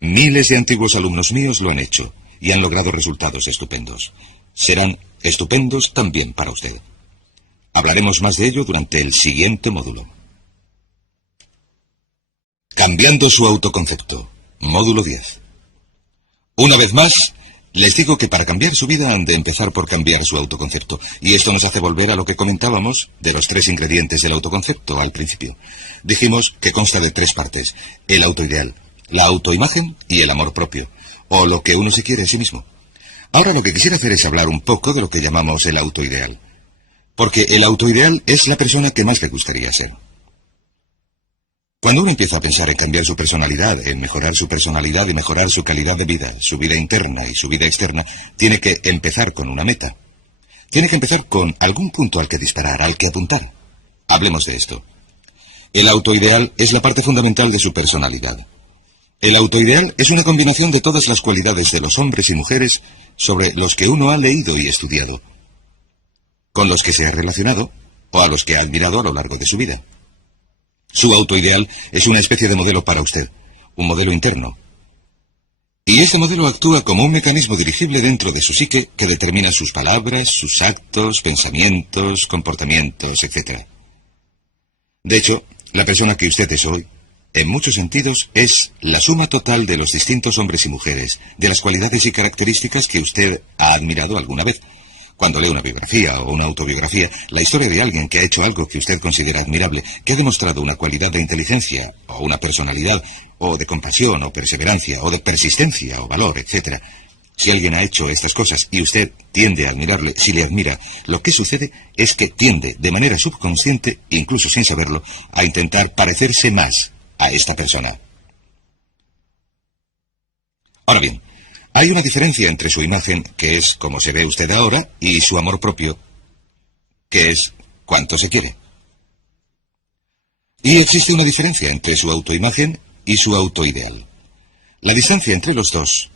Miles de antiguos alumnos míos lo han hecho y han logrado resultados estupendos. Serán estupendos también para usted. Hablaremos más de ello durante el siguiente módulo. Cambiando su autoconcepto. Módulo 10. Una vez más, les digo que para cambiar su vida han de empezar por cambiar su autoconcepto. Y esto nos hace volver a lo que comentábamos de los 3 ingredientes del autoconcepto al principio. Dijimos que consta de 3 partes. El autoideal, la autoimagen y el amor propio, o lo que uno se quiere a sí mismo. Ahora lo que quisiera hacer es hablar un poco de lo que llamamos el autoideal. Porque el autoideal es la persona que más le gustaría ser. Cuando uno empieza a pensar en cambiar su personalidad, en mejorar su personalidad y mejorar su calidad de vida, su vida interna y su vida externa, tiene que empezar con una meta. Tiene que empezar con algún punto al que disparar, al que apuntar. Hablemos de esto. El autoideal es la parte fundamental de su personalidad. El autoideal es una combinación de todas las cualidades de los hombres y mujeres sobre los que uno ha leído y estudiado, con los que se ha relacionado o a los que ha admirado a lo largo de su vida. Su autoideal es una especie de modelo para usted, un modelo interno. Y este modelo actúa como un mecanismo dirigible dentro de su psique que determina sus palabras, sus actos, pensamientos, comportamientos, etc. De hecho, la persona que usted es hoy, en muchos sentidos, es la suma total de los distintos hombres y mujeres, de las cualidades y características que usted ha admirado alguna vez, Cuando lee una biografía o una autobiografía, la historia de alguien que ha hecho algo que usted considera admirable, que ha demostrado una cualidad de inteligencia, o una personalidad, o de compasión, o perseverancia, o de persistencia, o valor, etc. Si alguien ha hecho estas cosas y usted tiende a admirarle, si le admira, lo que sucede es que tiende, de manera subconsciente, incluso sin saberlo, a intentar parecerse más a esta persona. Ahora bien, hay una diferencia entre su imagen, que es como se ve usted ahora, y su amor propio, que es cuánto se quiere. Y existe una diferencia entre su autoimagen y su autoideal. La distancia entre los dos,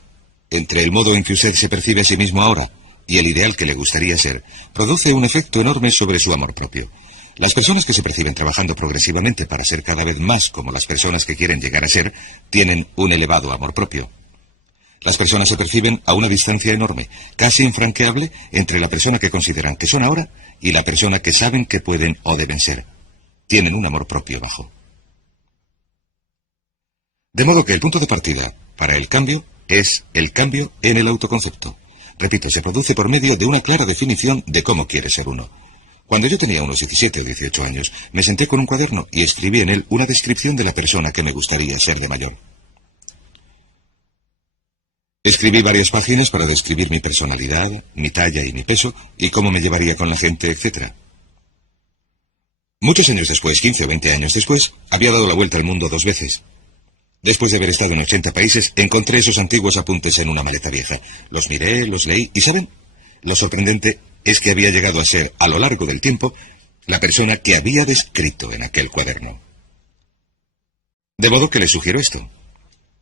entre el modo en que usted se percibe a sí mismo ahora y el ideal que le gustaría ser, produce un efecto enorme sobre su amor propio. Las personas que se perciben trabajando progresivamente para ser cada vez más como las personas que quieren llegar a ser, tienen un elevado amor propio. Las personas se perciben a una distancia enorme, casi infranqueable, entre la persona que consideran que son ahora y la persona que saben que pueden o deben ser. Tienen un amor propio bajo. De modo que el punto de partida para el cambio es el cambio en el autoconcepto. Repito, se produce por medio de una clara definición de cómo quiere ser uno. Cuando yo tenía unos 17 o 18 años, me senté con un cuaderno y escribí en él una descripción de la persona que me gustaría ser de mayor. Escribí varias páginas para describir mi personalidad, mi talla y mi peso, y cómo me llevaría con la gente, etc. Muchos años después, 15 o 20 años después, había dado la vuelta al mundo 2 veces. Después de haber estado en 80 países, encontré esos antiguos apuntes en una maleta vieja. Los miré, los leí, y ¿saben? Lo sorprendente es que había llegado a ser, a lo largo del tiempo, la persona que había descrito en aquel cuaderno. De modo que les sugiero esto.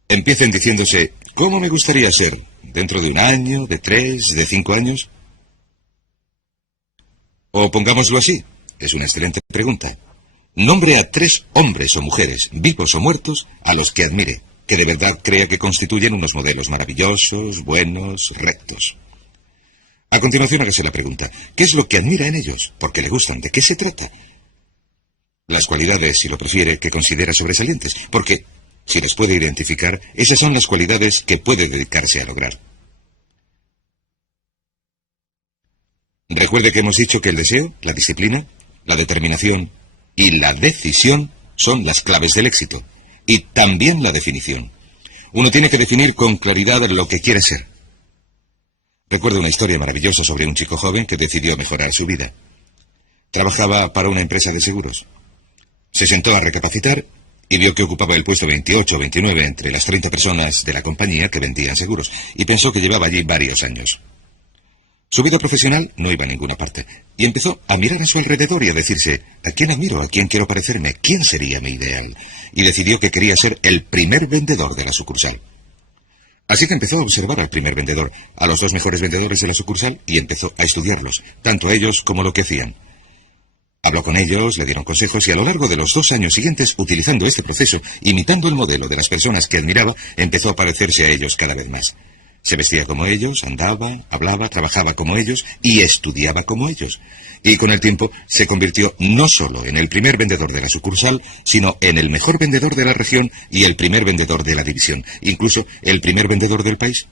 Empiecen diciéndose, ¿cómo me gustaría ser? ¿Dentro de 1 año, de 3, de 5 años? O pongámoslo así, es una excelente pregunta. Nombre a 3 hombres o mujeres, vivos o muertos, a los que admire, que de verdad crea que constituyen unos modelos maravillosos, buenos, rectos. A continuación hágase la pregunta, ¿qué es lo que admira en ellos? ¿Por qué le gustan? ¿De qué se trata? Las cualidades, si lo prefiere, que considera sobresalientes, porque si les puede identificar, esas son las cualidades que puede dedicarse a lograr. Recuerde que hemos dicho que el deseo, la disciplina, la determinación y la decisión son las claves del éxito, y también la definición. Uno tiene que definir con claridad lo que quiere ser. Recuerdo una historia maravillosa sobre un chico joven que decidió mejorar su vida. Trabajaba para una empresa de seguros. Se sentó a recapacitar y vio que ocupaba el puesto 28 o 29 entre las 30 personas de la compañía que vendían seguros, y pensó que llevaba allí varios años. Su vida profesional no iba a ninguna parte, y empezó a mirar a su alrededor y a decirse, ¿a quién admiro? ¿A quién quiero parecerme? ¿Quién sería mi ideal? Y decidió que quería ser el primer vendedor de la sucursal. Así que empezó a observar al primer vendedor, a los 2 mejores vendedores de la sucursal, y empezó a estudiarlos, tanto a ellos como lo que hacían. Habló con ellos, le dieron consejos, y a lo largo de los 2 años siguientes, utilizando este proceso, imitando el modelo de las personas que admiraba, empezó a parecerse a ellos cada vez más. Se vestía como ellos, andaba, hablaba, trabajaba como ellos y estudiaba como ellos. Y con el tiempo se convirtió no solo en el primer vendedor de la sucursal, sino en el mejor vendedor de la región y el primer vendedor de la división, incluso el primer vendedor del país.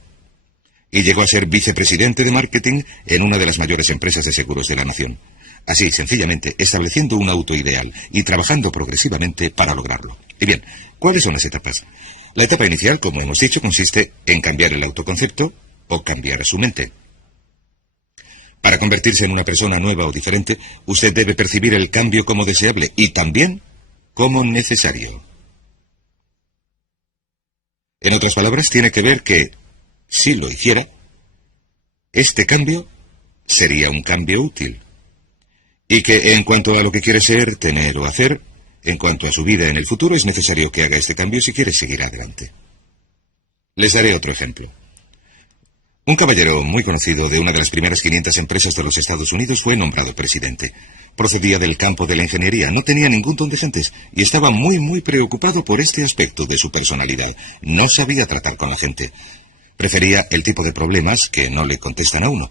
Y llegó a ser vicepresidente de marketing en una de las mayores empresas de seguros de la nación. Así, sencillamente, estableciendo un autoideal y trabajando progresivamente para lograrlo. Y bien, ¿cuáles son las etapas? La etapa inicial, como hemos dicho, consiste en cambiar el autoconcepto o cambiar su mente. Para convertirse en una persona nueva o diferente, usted debe percibir el cambio como deseable y también como necesario. En otras palabras, tiene que ver que, si lo hiciera, este cambio sería un cambio útil. Y que en cuanto a lo que quiere ser, tener o hacer, en cuanto a su vida en el futuro, es necesario que haga este cambio si quiere seguir adelante. Les daré otro ejemplo. Un caballero muy conocido de una de las primeras 500 empresas de los Estados Unidos fue nombrado presidente. Procedía del campo de la ingeniería, no tenía ningún don de gentes y estaba muy preocupado por este aspecto de su personalidad. No sabía tratar con la gente. Prefería el tipo de problemas que no le contestan a uno.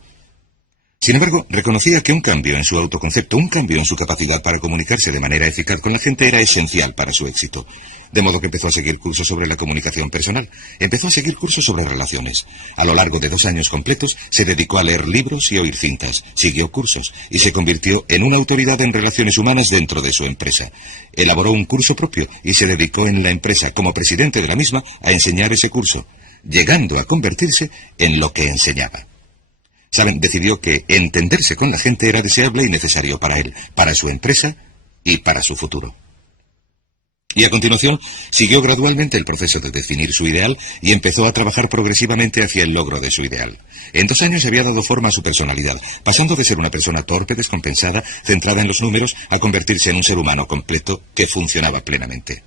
Sin embargo, reconocía que un cambio en su autoconcepto, un cambio en su capacidad para comunicarse de manera eficaz con la gente era esencial para su éxito. De modo que empezó a seguir cursos sobre la comunicación personal, empezó a seguir cursos sobre relaciones. A lo largo de 2 años completos se dedicó a leer libros y oír cintas, siguió cursos y se convirtió en una autoridad en relaciones humanas dentro de su empresa. Elaboró un curso propio y se dedicó en la empresa, como presidente de la misma, a enseñar ese curso, llegando a convertirse en lo que enseñaba. Saben, decidió que entenderse con la gente era deseable y necesario para él, para su empresa y para su futuro. Y a continuación, siguió gradualmente el proceso de definir su ideal y empezó a trabajar progresivamente hacia el logro de su ideal. En 2 años había dado forma a su personalidad, pasando de ser una persona torpe, descompensada, centrada en los números, a convertirse en un ser humano completo que funcionaba plenamente.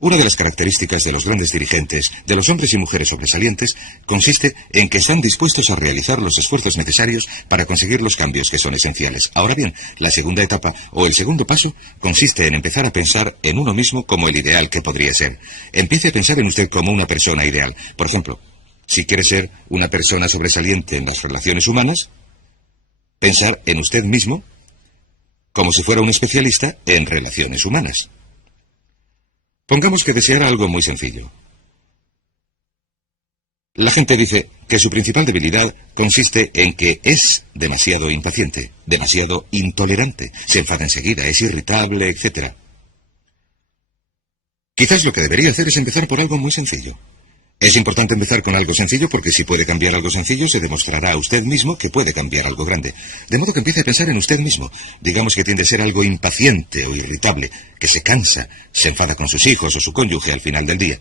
Una de las características de los grandes dirigentes, de los hombres y mujeres sobresalientes, consiste en que están dispuestos a realizar los esfuerzos necesarios para conseguir los cambios que son esenciales. Ahora bien, la segunda etapa, o el segundo paso, consiste en empezar a pensar en uno mismo como el ideal que podría ser. Empiece a pensar en usted como una persona ideal. Por ejemplo, si quiere ser una persona sobresaliente en las relaciones humanas, pensar en usted mismo como si fuera un especialista en relaciones humanas. Pongamos que deseara algo muy sencillo. La gente dice que su principal debilidad consiste en que es demasiado impaciente, demasiado intolerante, se enfada enseguida, es irritable, etc. Quizás lo que debería hacer es empezar por algo muy sencillo. Es importante empezar con algo sencillo porque si puede cambiar algo sencillo se demostrará a usted mismo que puede cambiar algo grande. De modo que empiece a pensar en usted mismo. Digamos que tiende a ser algo impaciente o irritable, que se cansa, se enfada con sus hijos o su cónyuge al final del día.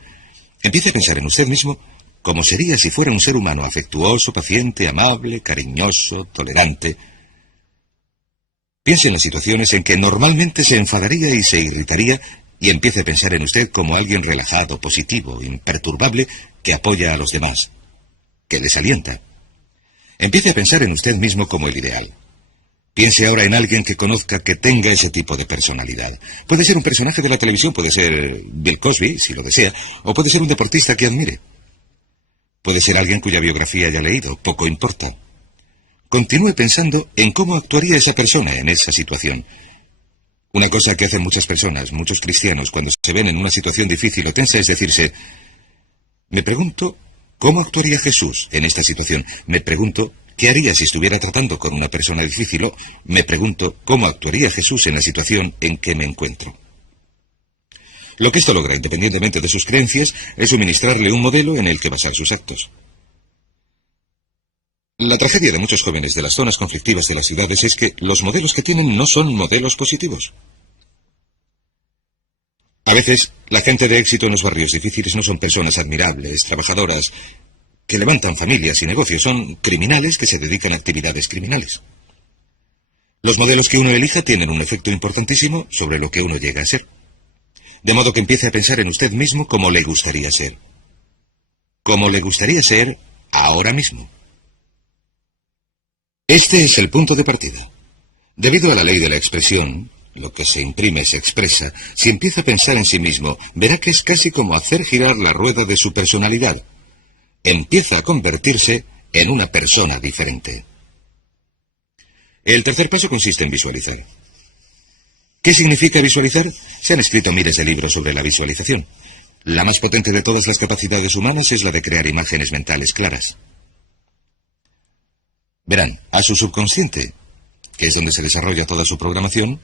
Empiece a pensar en usted mismo como sería si fuera un ser humano afectuoso, paciente, amable, cariñoso, tolerante. Piense en las situaciones en que normalmente se enfadaría y se irritaría y empiece a pensar en usted como alguien relajado, positivo, imperturbable, que apoya a los demás, que les alienta. Empiece a pensar en usted mismo como el ideal. Piense ahora en alguien que conozca que tenga ese tipo de personalidad. Puede ser un personaje de la televisión, puede ser Bill Cosby, si lo desea, o puede ser un deportista que admire. Puede ser alguien cuya biografía haya leído, poco importa. Continúe pensando en cómo actuaría esa persona en esa situación. Una cosa que hacen muchas personas, muchos cristianos, cuando se ven en una situación difícil o tensa es decirse, me pregunto, ¿cómo actuaría Jesús en esta situación? Me pregunto, ¿qué haría si estuviera tratando con una persona difícil? O me pregunto, ¿cómo actuaría Jesús en la situación en que me encuentro? Lo que esto logra, independientemente de sus creencias, es suministrarle un modelo en el que basar sus actos. La tragedia de muchos jóvenes de las zonas conflictivas de las ciudades es que los modelos que tienen no son modelos positivos. A veces, la gente de éxito en los barrios difíciles no son personas admirables, trabajadoras, que levantan familias y negocios, son criminales que se dedican a actividades criminales. Los modelos que uno elija tienen un efecto importantísimo sobre lo que uno llega a ser. De modo que empiece a pensar en usted mismo como le gustaría ser. Como le gustaría ser ahora mismo. Este es el punto de partida. Debido a la ley de la expresión, lo que se imprime se expresa. Si empieza a pensar en sí mismo, verá que es casi como hacer girar la rueda de su personalidad. Empieza a convertirse en una persona diferente. El tercer paso consiste en visualizar. ¿Qué significa visualizar? Se han escrito miles de libros sobre la visualización. La más potente de todas las capacidades humanas es la de crear imágenes mentales claras. Verán, a su subconsciente, que es donde se desarrolla toda su programación,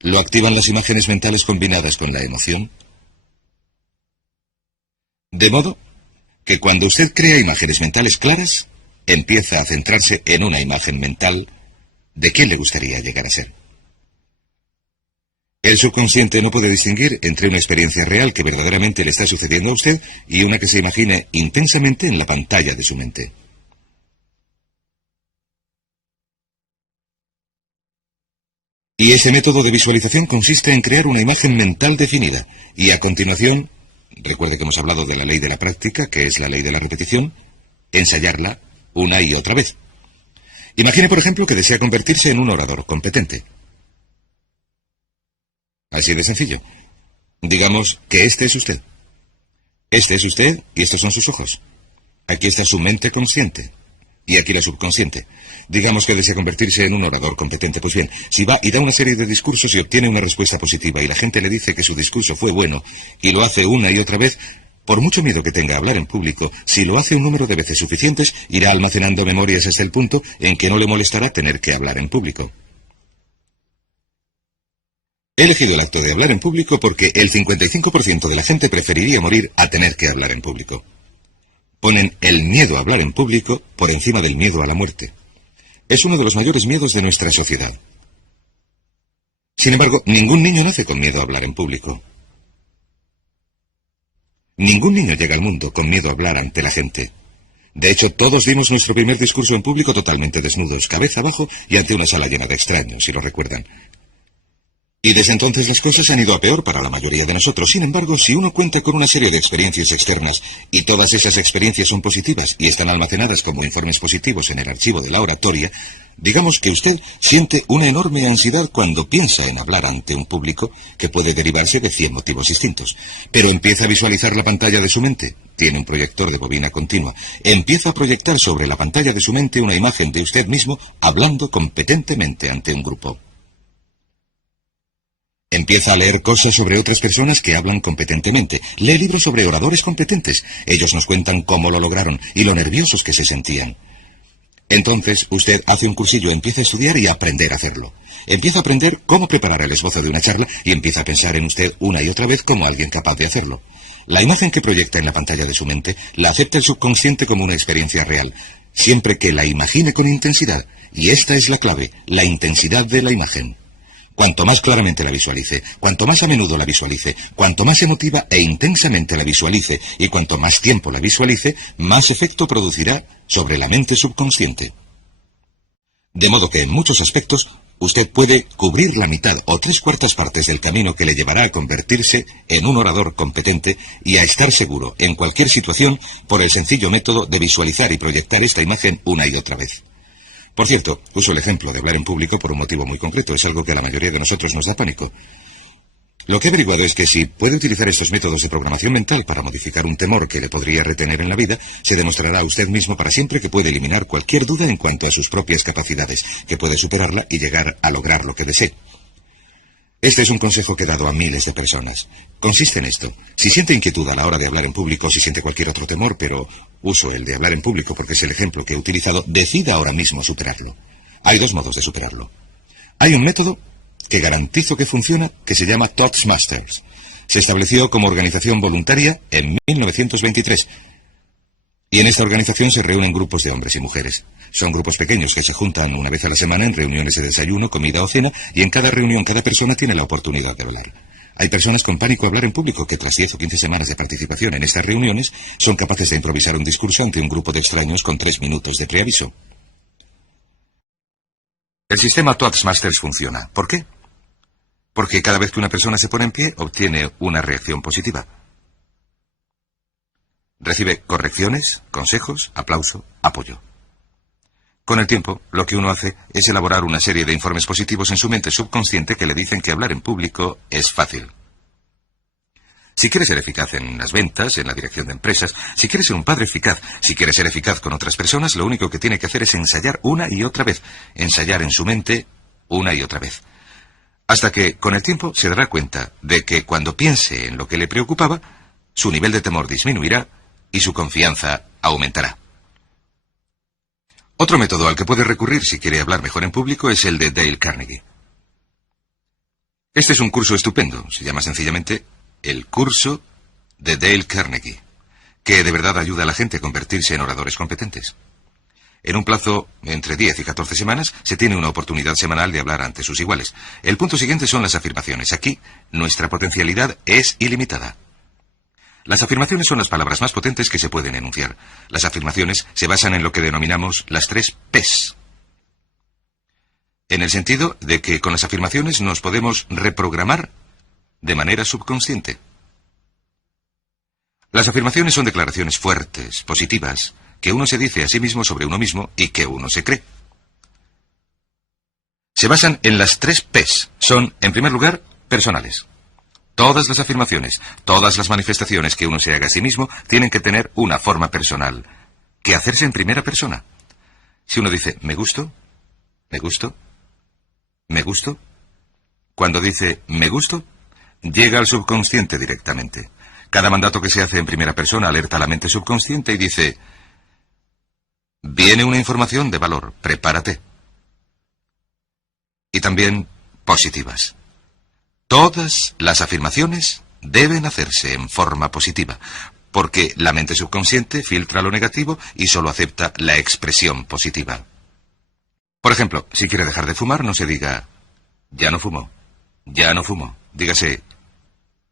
lo activan las imágenes mentales combinadas con la emoción. De modo que cuando usted crea imágenes mentales claras, empieza a centrarse en una imagen mental de quién le gustaría llegar a ser. El subconsciente no puede distinguir entre una experiencia real que verdaderamente le está sucediendo a usted y una que se imagine intensamente en la pantalla de su mente. Y ese método de visualización consiste en crear una imagen mental definida y a continuación, recuerde que hemos hablado de la ley de la práctica, que es la ley de la repetición, ensayarla una y otra vez. Imagine, por ejemplo, que desea convertirse en un orador competente. Así de sencillo. Digamos que este es usted. Este es usted y estos son sus ojos. Aquí está su mente consciente. Y aquí la subconsciente. Digamos que desea convertirse en un orador competente. Pues bien, si va y da una serie de discursos y obtiene una respuesta positiva y la gente le dice que su discurso fue bueno y lo hace una y otra vez, por mucho miedo que tenga a hablar en público, si lo hace un número de veces suficientes, irá almacenando memorias hasta el punto en que no le molestará tener que hablar en público. He elegido el acto de hablar en público porque el 55% de la gente preferiría morir a tener que hablar en público. Ponen el miedo a hablar en público por encima del miedo a la muerte. Es uno de los mayores miedos de nuestra sociedad. Sin embargo, ningún niño nace con miedo a hablar en público. Ningún niño llega al mundo con miedo a hablar ante la gente. De hecho, todos dimos nuestro primer discurso en público totalmente desnudos, cabeza abajo y ante una sala llena de extraños, si lo recuerdan. Y desde entonces las cosas han ido a peor para la mayoría de nosotros. Sin embargo, si uno cuenta con una serie de experiencias externas y todas esas experiencias son positivas y están almacenadas como informes positivos en el archivo de la oratoria, digamos que usted siente una enorme ansiedad cuando piensa en hablar ante un público que puede derivarse de 100 motivos distintos. Pero empieza a visualizar la pantalla de su mente. Tiene un proyector de bobina continua. Empieza a proyectar sobre la pantalla de su mente una imagen de usted mismo hablando competentemente ante un grupo. Empieza a leer cosas sobre otras personas que hablan competentemente. Lee libros sobre oradores competentes. Ellos nos cuentan cómo lo lograron y lo nerviosos que se sentían. Entonces, usted hace un cursillo, empieza a estudiar y a aprender a hacerlo. Empieza a aprender cómo preparar el esbozo de una charla y empieza a pensar en usted una y otra vez como alguien capaz de hacerlo. La imagen que proyecta en la pantalla de su mente la acepta el subconsciente como una experiencia real, siempre que la imagine con intensidad. Y esta es la clave, la intensidad de la imagen. Cuanto más claramente la visualice, cuanto más a menudo la visualice, cuanto más emotiva e intensamente la visualice y cuanto más tiempo la visualice, más efecto producirá sobre la mente subconsciente. De modo que en muchos aspectos, usted puede cubrir la mitad o 3/4 partes del camino que le llevará a convertirse en un orador competente y a estar seguro en cualquier situación por el sencillo método de visualizar y proyectar esta imagen una y otra vez. Por cierto, uso el ejemplo de hablar en público por un motivo muy concreto. Es algo que a la mayoría de nosotros nos da pánico. Lo que he averiguado es que si puede utilizar estos métodos de programación mental para modificar un temor que le podría retener en la vida, se demostrará a usted mismo para siempre que puede eliminar cualquier duda en cuanto a sus propias capacidades, que puede superarla y llegar a lograr lo que desee. Este es un consejo que he dado a miles de personas. Consiste en esto. Si siente inquietud a la hora de hablar en público, si siente cualquier otro temor, pero uso el de hablar en público porque es el ejemplo que he utilizado, decida ahora mismo superarlo. Hay 2 modos de superarlo. Hay un método que garantizo que funciona, que se llama Toastmasters. Se estableció como organización voluntaria en 1923. Y en esta organización se reúnen grupos de hombres y mujeres. Son grupos pequeños que se juntan una vez a la semana en reuniones de desayuno, comida o cena, y en cada reunión cada persona tiene la oportunidad de hablar. Hay personas con pánico a hablar en público que tras 10 o 15 semanas de participación en estas reuniones son capaces de improvisar un discurso ante un grupo de extraños con 3 minutos de preaviso. El sistema Toastmasters funciona. ¿Por qué? Porque cada vez que una persona se pone en pie, obtiene una reacción positiva. Recibe correcciones, consejos, aplauso, apoyo. Con el tiempo, lo que uno hace es elaborar una serie de informes positivos en su mente subconsciente que le dicen que hablar en público es fácil. Si quiere ser eficaz en las ventas, en la dirección de empresas, si quiere ser un padre eficaz, si quiere ser eficaz con otras personas, lo único que tiene que hacer es ensayar una y otra vez, ensayar en su mente una y otra vez. Hasta que, con el tiempo, se dará cuenta de que cuando piense en lo que le preocupaba, su nivel de temor disminuirá y su confianza aumentará. Otro método al que puede recurrir si quiere hablar mejor en público es el de Dale Carnegie. Este es un curso estupendo, se llama sencillamente el curso de Dale Carnegie, que de verdad ayuda a la gente a convertirse en oradores competentes. En un plazo entre 10 y 14 semanas se tiene una oportunidad semanal de hablar ante sus iguales. El punto siguiente son las afirmaciones. Aquí, nuestra potencialidad es ilimitada. Las afirmaciones son las palabras más potentes que se pueden enunciar. Las afirmaciones se basan en lo que denominamos las 3 P's. En el sentido de que con las afirmaciones nos podemos reprogramar de manera subconsciente. Las afirmaciones son declaraciones fuertes, positivas, que uno se dice a sí mismo sobre uno mismo y que uno se cree. Se basan en las 3 P's. Son, en primer lugar, personales. Todas las afirmaciones, todas las manifestaciones que uno se haga a sí mismo tienen que tener una forma personal, que hacerse en primera persona. Si uno dice me gusto, me gusto, me gusto, cuando dice me gusto, llega al subconsciente directamente. Cada mandato que se hace en primera persona alerta a la mente subconsciente y dice: viene una información de valor, prepárate. Y también positivas. Todas las afirmaciones deben hacerse en forma positiva, porque la mente subconsciente filtra lo negativo y solo acepta la expresión positiva. Por ejemplo, si quiere dejar de fumar, no se diga ya no fumo, ya no fumo. Dígase: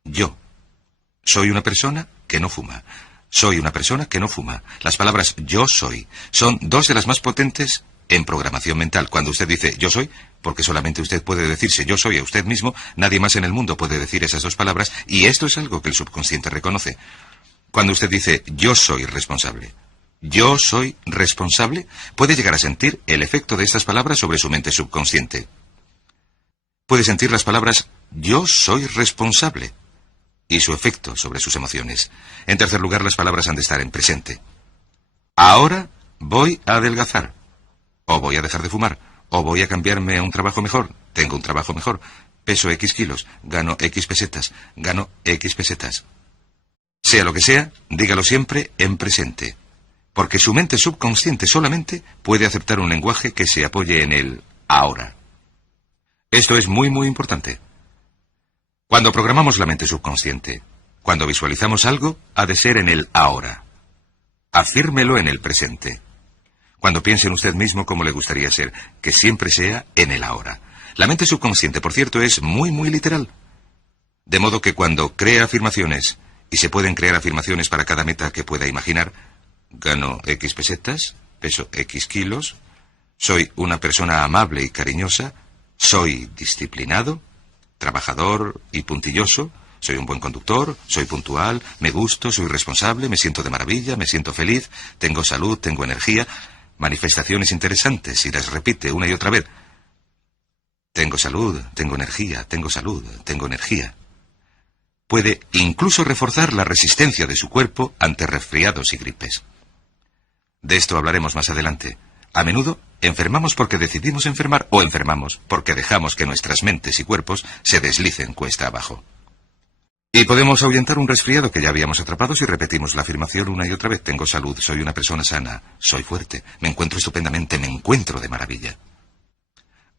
yo soy una persona que no fuma. Soy una persona que no fuma. Las palabras yo soy son dos de las más potentes en programación mental. Cuando usted dice yo soy, porque solamente usted puede decirse yo soy a usted mismo, nadie más en el mundo puede decir esas dos palabras, y esto es algo que el subconsciente reconoce. Cuando usted dice yo soy responsable, puede llegar a sentir el efecto de estas palabras sobre su mente subconsciente. Puede sentir las palabras yo soy responsable y su efecto sobre sus emociones. En tercer lugar, las palabras han de estar en presente. Ahora voy a adelgazar, o voy a dejar de fumar, o voy a cambiarme a un trabajo mejor, tengo un trabajo mejor, peso X kilos, gano X pesetas, gano X pesetas. Sea lo que sea, dígalo siempre en presente, porque su mente subconsciente solamente puede aceptar un lenguaje que se apoye en el ahora. Esto es muy, muy importante. Cuando programamos la mente subconsciente, cuando visualizamos algo, ha de ser en el ahora. Afírmelo en el presente. Cuando piense en usted mismo cómo le gustaría ser, que siempre sea en el ahora. La mente subconsciente, por cierto, es muy, muy literal. De modo que cuando crea afirmaciones, y se pueden crear afirmaciones para cada meta que pueda imaginar, gano X pesetas, peso X kilos, soy una persona amable y cariñosa, soy disciplinado, trabajador y puntilloso, soy un buen conductor, soy puntual, me gusto, soy responsable, me siento de maravilla, me siento feliz, tengo salud, tengo energía, manifestaciones interesantes, y las repite una y otra vez. Tengo salud, tengo energía, tengo salud, tengo energía. Puede incluso reforzar la resistencia de su cuerpo ante resfriados y gripes. De esto hablaremos más adelante. A menudo enfermamos porque decidimos enfermar, o enfermamos porque dejamos que nuestras mentes y cuerpos se deslicen cuesta abajo. Y podemos ahuyentar un resfriado que ya habíamos atrapado si repetimos la afirmación una y otra vez. Tengo salud, soy una persona sana, soy fuerte, me encuentro estupendamente, me encuentro de maravilla.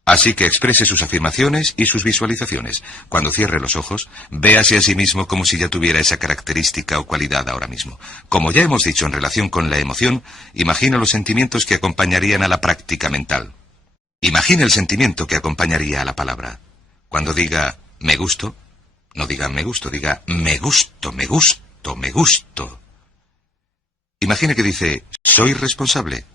Así que exprese sus afirmaciones y sus visualizaciones. Cuando cierre los ojos, véase a sí mismo como si ya tuviera esa característica o cualidad ahora mismo. Como ya hemos dicho en relación con la emoción, imagina los sentimientos que acompañarían a la práctica mental. Imagine el sentimiento que acompañaría a la palabra. Cuando diga me gusto, no diga me gusto, diga me gusto, me gusto, me gusto. Imagine que dice soy responsable.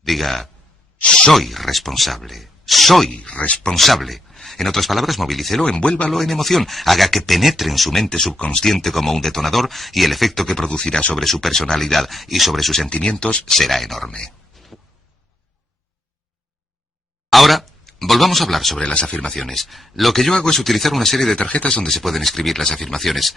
Diga soy responsable. Soy responsable. En otras palabras, movilícelo, envuélvalo en emoción, haga que penetre en su mente subconsciente como un detonador, y el efecto que producirá sobre su personalidad y sobre sus sentimientos será enorme. Ahora, volvamos a hablar sobre las afirmaciones. Lo que yo hago es utilizar una serie de tarjetas donde se pueden escribir las afirmaciones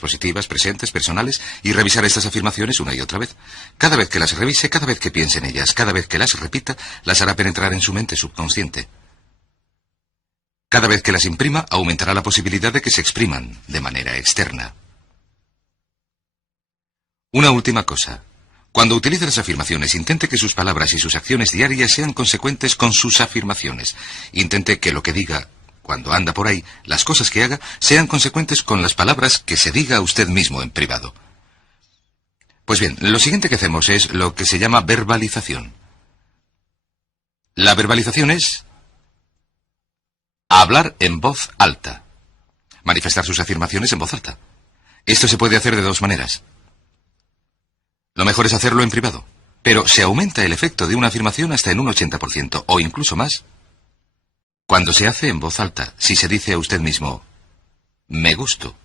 positivas, presentes, personales, y revisar estas afirmaciones una y otra vez. Cada vez que las revise, cada vez que piense en ellas, cada vez que las repita, las hará penetrar en su mente subconsciente. Cada vez que las imprima, aumentará la posibilidad de que se expriman de manera externa. Una última cosa. Cuando utilice las afirmaciones, intente que sus palabras y sus acciones diarias sean consecuentes con sus afirmaciones. Intente que lo que diga cuando anda por ahí, las cosas que haga, sean consecuentes con las palabras que se diga a usted mismo en privado. Pues bien, lo siguiente que hacemos es lo que se llama verbalización. La verbalización es hablar en voz alta. Manifestar sus afirmaciones en voz alta. Esto se puede hacer de dos maneras. Lo mejor es hacerlo en privado, pero se aumenta el efecto de una afirmación hasta en un 80%, o incluso más, cuando se hace en voz alta, si se dice a usted mismo, me gusto.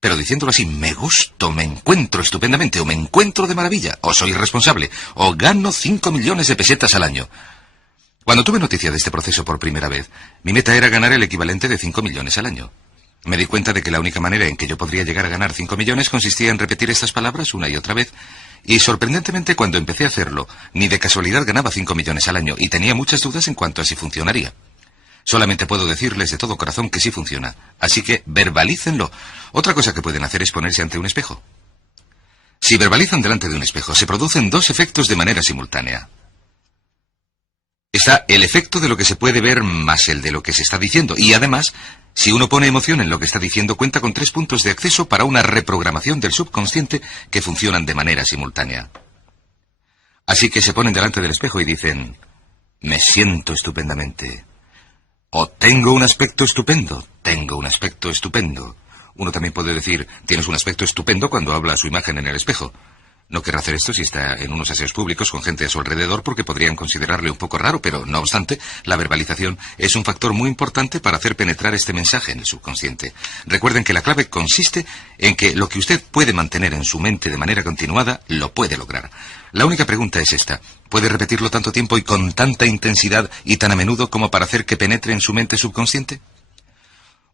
Pero diciéndolo así, me gusto, me encuentro estupendamente, o me encuentro de maravilla, o soy responsable, o gano 5 millones de pesetas al año. Cuando tuve noticia de este proceso por primera vez, mi meta era ganar el equivalente de 5 millones al año. Me di cuenta de que la única manera en que yo podría llegar a ganar 5 millones consistía en repetir estas palabras una y otra vez, Y sorprendentemente, cuando empecé a hacerlo, ni de casualidad ganaba 5 millones al año y tenía muchas dudas en cuanto a si funcionaría. Solamente puedo decirles de todo corazón que sí funciona. Así que verbalícenlo. Otra cosa que pueden hacer es ponerse ante un espejo. Si verbalizan delante de un espejo, se producen dos efectos de manera simultánea. Está el efecto de lo que se puede ver más el de lo que se está diciendo. Y además, si uno pone emoción en lo que está diciendo, cuenta con 3 puntos de acceso para una reprogramación del subconsciente que funcionan de manera simultánea. Así que se ponen delante del espejo y dicen: me siento estupendamente. O tengo un aspecto estupendo. Tengo un aspecto estupendo. Uno también puede decir: tienes un aspecto estupendo cuando habla a su imagen en el espejo. No querrá hacer esto si está en unos aseos públicos con gente a su alrededor porque podrían considerarle un poco raro, pero no obstante, la verbalización es un factor muy importante para hacer penetrar este mensaje en el subconsciente. Recuerden que la clave consiste en que lo que usted puede mantener en su mente de manera continuada, lo puede lograr. La única pregunta es esta: ¿puede repetirlo tanto tiempo y con tanta intensidad y tan a menudo como para hacer que penetre en su mente subconsciente?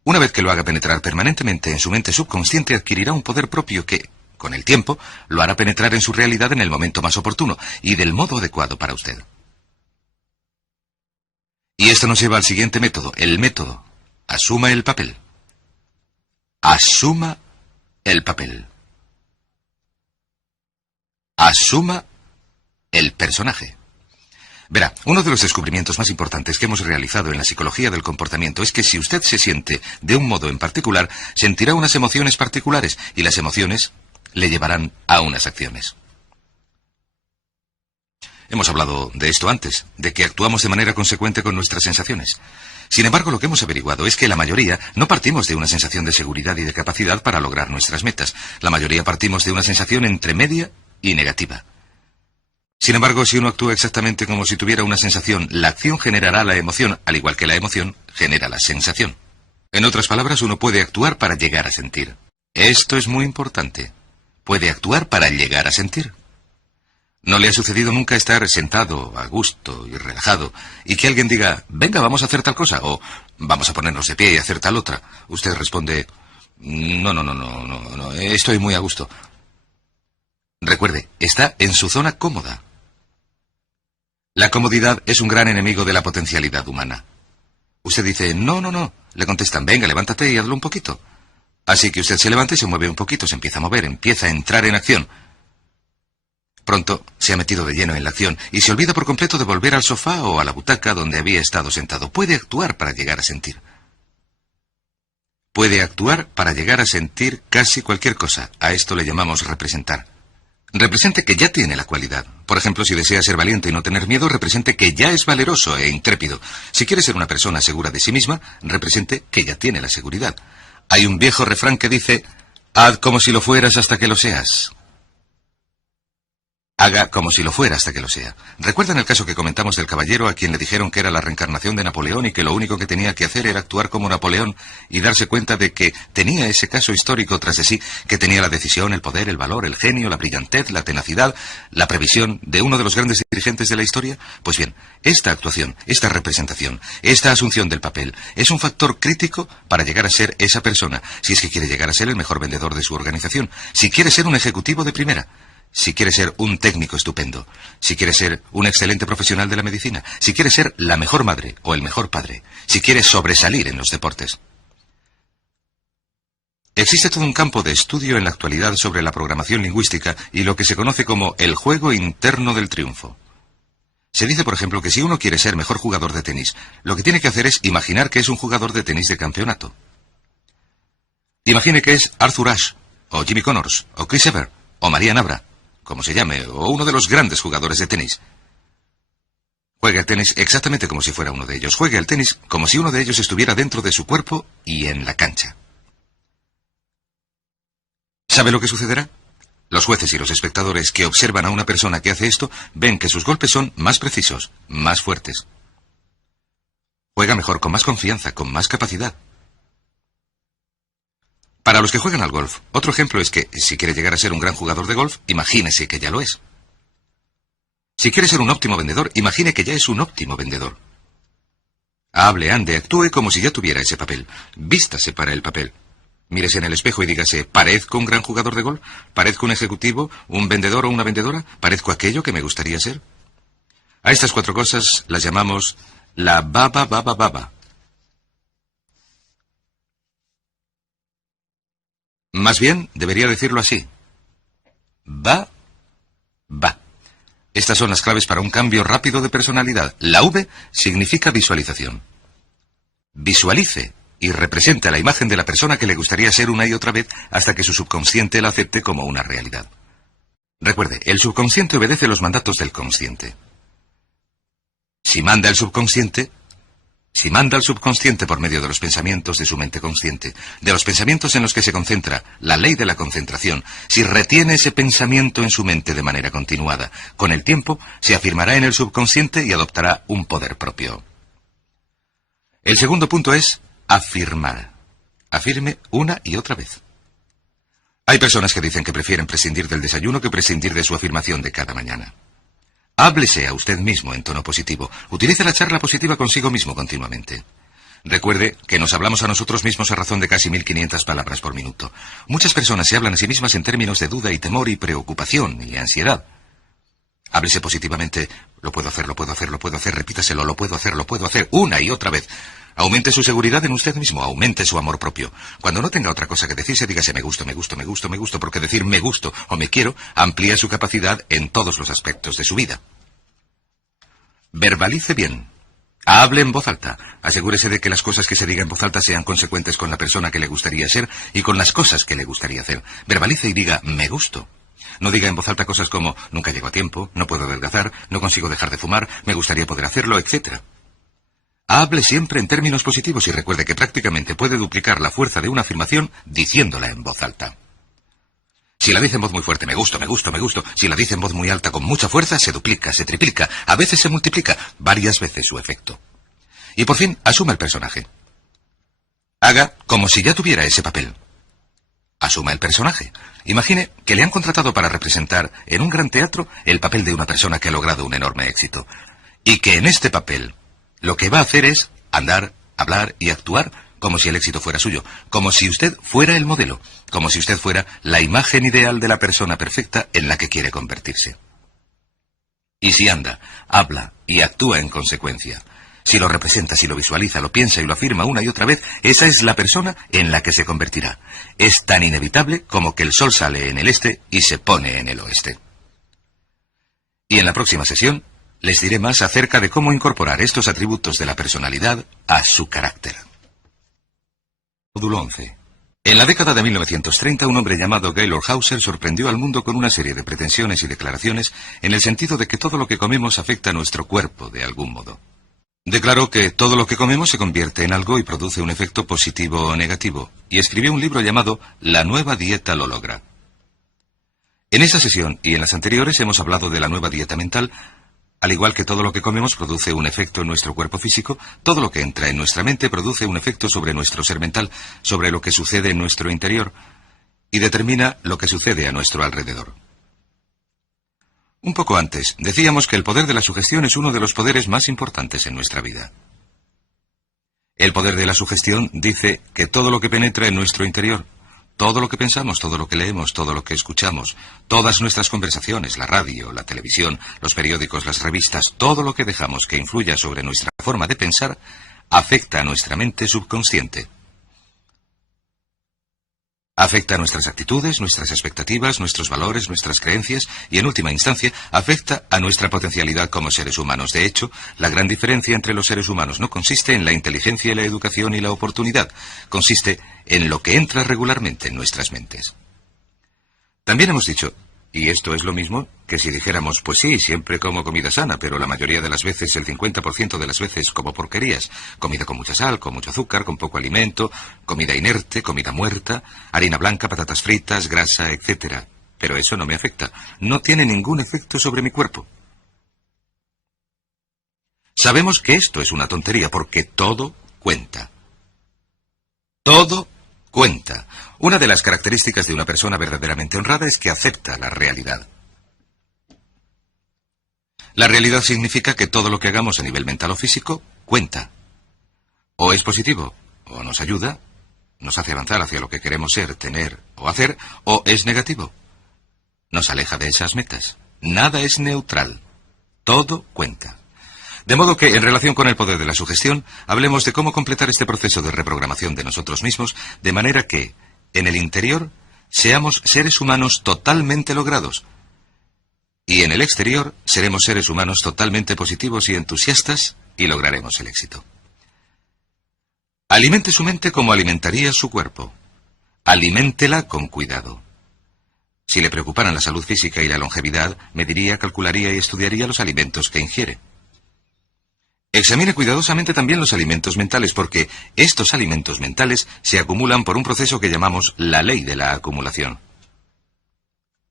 Una vez que lo haga penetrar permanentemente en su mente subconsciente, adquirirá un poder propio que, con el tiempo, lo hará penetrar en su realidad en el momento más oportuno y del modo adecuado para usted. Y esto nos lleva al siguiente método, el método: asuma el papel. Asuma el papel. Asuma el personaje. Verá, uno de los descubrimientos más importantes que hemos realizado en la psicología del comportamiento es que si usted se siente de un modo en particular, sentirá unas emociones particulares y las emociones le llevarán a unas acciones. Hemos hablado de esto antes, de que actuamos de manera consecuente con nuestras sensaciones. Sin embargo, lo que hemos averiguado es que la mayoría no partimos de una sensación de seguridad y de capacidad para lograr nuestras metas. La mayoría partimos de una sensación entre media y negativa. Sin embargo, si uno actúa exactamente como si tuviera una sensación, la acción generará la emoción, al igual que la emoción genera la sensación. En otras palabras, uno puede actuar para llegar a sentir. Esto es muy importante. Puede actuar para llegar a sentir. ¿No le ha sucedido nunca estar sentado, a gusto y relajado, y que alguien diga: venga, vamos a hacer tal cosa, o vamos a ponernos de pie y hacer tal otra? Usted responde: no, estoy muy a gusto. Recuerde, está en su zona cómoda. La comodidad es un gran enemigo de la potencialidad humana. Usted dice: no. Le contestan: venga, levántate y hazlo un poquito. Así que usted se levanta y se mueve un poquito, se empieza a mover, empieza a entrar en acción. Pronto se ha metido de lleno en la acción y se olvida por completo de volver al sofá o a la butaca donde había estado sentado. Puede actuar para llegar a sentir. Puede actuar para llegar a sentir casi cualquier cosa. A esto le llamamos representar. Represente que ya tiene la cualidad. Por ejemplo, si desea ser valiente y no tener miedo, represente que ya es valeroso e intrépido. Si quiere ser una persona segura de sí misma, represente que ya tiene la seguridad. Hay un viejo refrán que dice: haz como si lo fueras hasta que lo seas. Haga como si lo fuera hasta que lo sea. ¿Recuerdan el caso que comentamos del caballero a quien le dijeron que era la reencarnación de Napoleón y que lo único que tenía que hacer era actuar como Napoleón y darse cuenta de que tenía ese caso histórico tras de sí, que tenía la decisión, el poder, el valor, el genio, la brillantez, la tenacidad, la previsión de uno de los grandes dirigentes de la historia? Pues bien, esta actuación, esta representación, esta asunción del papel es un factor crítico para llegar a ser esa persona, si es que quiere llegar a ser el mejor vendedor de su organización, si quiere ser un ejecutivo de primera, si quiere ser un técnico estupendo, si quiere ser un excelente profesional de la medicina, si quiere ser la mejor madre o el mejor padre, si quiere sobresalir en los deportes. Existe todo un campo de estudio en la actualidad sobre la programación lingüística y lo que se conoce como el juego interno del triunfo. Se dice, por ejemplo, que si uno quiere ser mejor jugador de tenis, lo que tiene que hacer es imaginar que es un jugador de tenis de campeonato. Imagine que es Arthur Ashe, o Jimmy Connors, o Chris Evert, o María Navra, como se llame, o uno de los grandes jugadores de tenis. Juegue el tenis exactamente como si fuera uno de ellos. Juegue el tenis como si uno de ellos estuviera dentro de su cuerpo y en la cancha. ¿Sabe lo que sucederá? Los jueces y los espectadores que observan a una persona que hace esto ven que sus golpes son más precisos, más fuertes. Juega mejor, con más confianza, con más capacidad. Para los que juegan al golf, otro ejemplo es que, si quiere llegar a ser un gran jugador de golf, imagínese que ya lo es. Si quiere ser un óptimo vendedor, imagine que ya es un óptimo vendedor. Hable, ande, actúe como si ya tuviera ese papel. Vístase para el papel. Mírese en el espejo y dígase, ¿parezco un gran jugador de golf? ¿Parezco un ejecutivo, un vendedor o una vendedora? ¿Parezco aquello que me gustaría ser? A estas 4 cosas las llamamos la baba baba baba. Más bien, debería decirlo así. Va, va. Estas son las claves para un cambio rápido de personalidad. La V significa visualización. Visualice y represente la imagen de la persona que le gustaría ser una y otra vez hasta que su subconsciente la acepte como una realidad. Recuerde, el subconsciente obedece los mandatos del consciente. Si manda al subconsciente por medio de los pensamientos de su mente consciente, de los pensamientos en los que se concentra, la ley de la concentración, si retiene ese pensamiento en su mente de manera continuada, con el tiempo se afirmará en el subconsciente y adoptará un poder propio. El segundo punto es afirmar. Afirme una y otra vez. Hay personas que dicen que prefieren prescindir del desayuno que prescindir de su afirmación de cada mañana. Háblese a usted mismo en tono positivo. Utilice la charla positiva consigo mismo continuamente. Recuerde que nos hablamos a nosotros mismos a razón de casi 1500 palabras por minuto. Muchas personas se hablan a sí mismas en términos de duda y temor y preocupación y ansiedad. Háblese positivamente. Lo puedo hacer, lo puedo hacer, lo puedo hacer. Repítaselo, lo puedo hacer, una y otra vez. Aumente su seguridad en usted mismo, aumente su amor propio. Cuando no tenga otra cosa que decirse, dígase me gusto, me gusto, me gusto, me gusto, porque decir me gusto o me quiero amplía su capacidad en todos los aspectos de su vida. Verbalice bien. Hable en voz alta. Asegúrese de que las cosas que se diga en voz alta sean consecuentes con la persona que le gustaría ser y con las cosas que le gustaría hacer. Verbalice y diga me gusto. No diga en voz alta cosas como nunca llego a tiempo, no puedo adelgazar, no consigo dejar de fumar, me gustaría poder hacerlo, etc. Hable siempre en términos positivos y recuerde que prácticamente puede duplicar la fuerza de una afirmación diciéndola en voz alta. Si la dice en voz muy fuerte, me gusto, me gusto, me gusto. Si la dice en voz muy alta con mucha fuerza, se duplica, se triplica, a veces se multiplica, varias veces su efecto. Y por fin, asuma el personaje. Haga como si ya tuviera ese papel. Asuma el personaje. Imagine que le han contratado para representar en un gran teatro el papel de una persona que ha logrado un enorme éxito. Y que en este papel lo que va a hacer es andar, hablar y actuar como si el éxito fuera suyo, como si usted fuera el modelo, como si usted fuera la imagen ideal de la persona perfecta en la que quiere convertirse. Y si anda, habla y actúa en consecuencia, si lo representa, si lo visualiza, lo piensa y lo afirma una y otra vez, esa es la persona en la que se convertirá. Es tan inevitable como que el sol sale en el este y se pone en el oeste. Y en la próxima sesión les diré más acerca de cómo incorporar estos atributos de la personalidad a su carácter. Módulo 11. En la década de 1930, un hombre llamado Gaylord Hauser sorprendió al mundo con una serie de pretensiones y declaraciones en el sentido de que todo lo que comemos afecta a nuestro cuerpo de algún modo. Declaró que todo lo que comemos se convierte en algo y produce un efecto positivo o negativo, y escribió un libro llamado La nueva dieta lo logra. En esa sesión y en las anteriores hemos hablado de la nueva dieta mental. Al igual que todo lo que comemos produce un efecto en nuestro cuerpo físico, todo lo que entra en nuestra mente produce un efecto sobre nuestro ser mental, sobre lo que sucede en nuestro interior, y determina lo que sucede a nuestro alrededor. Un poco antes, decíamos que el poder de la sugestión es uno de los poderes más importantes en nuestra vida. El poder de la sugestión dice que todo lo que penetra en nuestro interior, todo lo que pensamos, todo lo que leemos, todo lo que escuchamos, todas nuestras conversaciones, la radio, la televisión, los periódicos, las revistas, todo lo que dejamos que influya sobre nuestra forma de pensar, afecta a nuestra mente subconsciente. Afecta a nuestras actitudes, nuestras expectativas, nuestros valores, nuestras creencias y, en última instancia, afecta a nuestra potencialidad como seres humanos. De hecho, la gran diferencia entre los seres humanos no consiste en la inteligencia y la educación y la oportunidad, consiste en lo que entra regularmente en nuestras mentes. También hemos dicho, y esto es lo mismo que si dijéramos, pues sí, siempre como comida sana, pero la mayoría de las veces, el 50% de las veces, como porquerías. Comida con mucha sal, con mucho azúcar, con poco alimento, comida inerte, comida muerta, harina blanca, patatas fritas, grasa, etc. Pero eso no me afecta. No tiene ningún efecto sobre mi cuerpo. Sabemos que esto es una tontería porque todo cuenta. Todo cuenta. Una de las características de una persona verdaderamente honrada es que acepta la realidad. La realidad significa que todo lo que hagamos a nivel mental o físico cuenta. O es positivo, o nos ayuda, nos hace avanzar hacia lo que queremos ser, tener o hacer, o es negativo. Nos aleja de esas metas. Nada es neutral. Todo cuenta. De modo que, en relación con el poder de la sugestión, hablemos de cómo completar este proceso de reprogramación de nosotros mismos, de manera que, en el interior, seamos seres humanos totalmente logrados. Y en el exterior, seremos seres humanos totalmente positivos y entusiastas, y lograremos el éxito. Alimente su mente como alimentaría su cuerpo. Aliméntela con cuidado. Si le preocuparan la salud física y la longevidad, mediría, calcularía y estudiaría los alimentos que ingiere. Examine cuidadosamente también los alimentos mentales, porque estos alimentos mentales se acumulan por un proceso que llamamos la ley de la acumulación.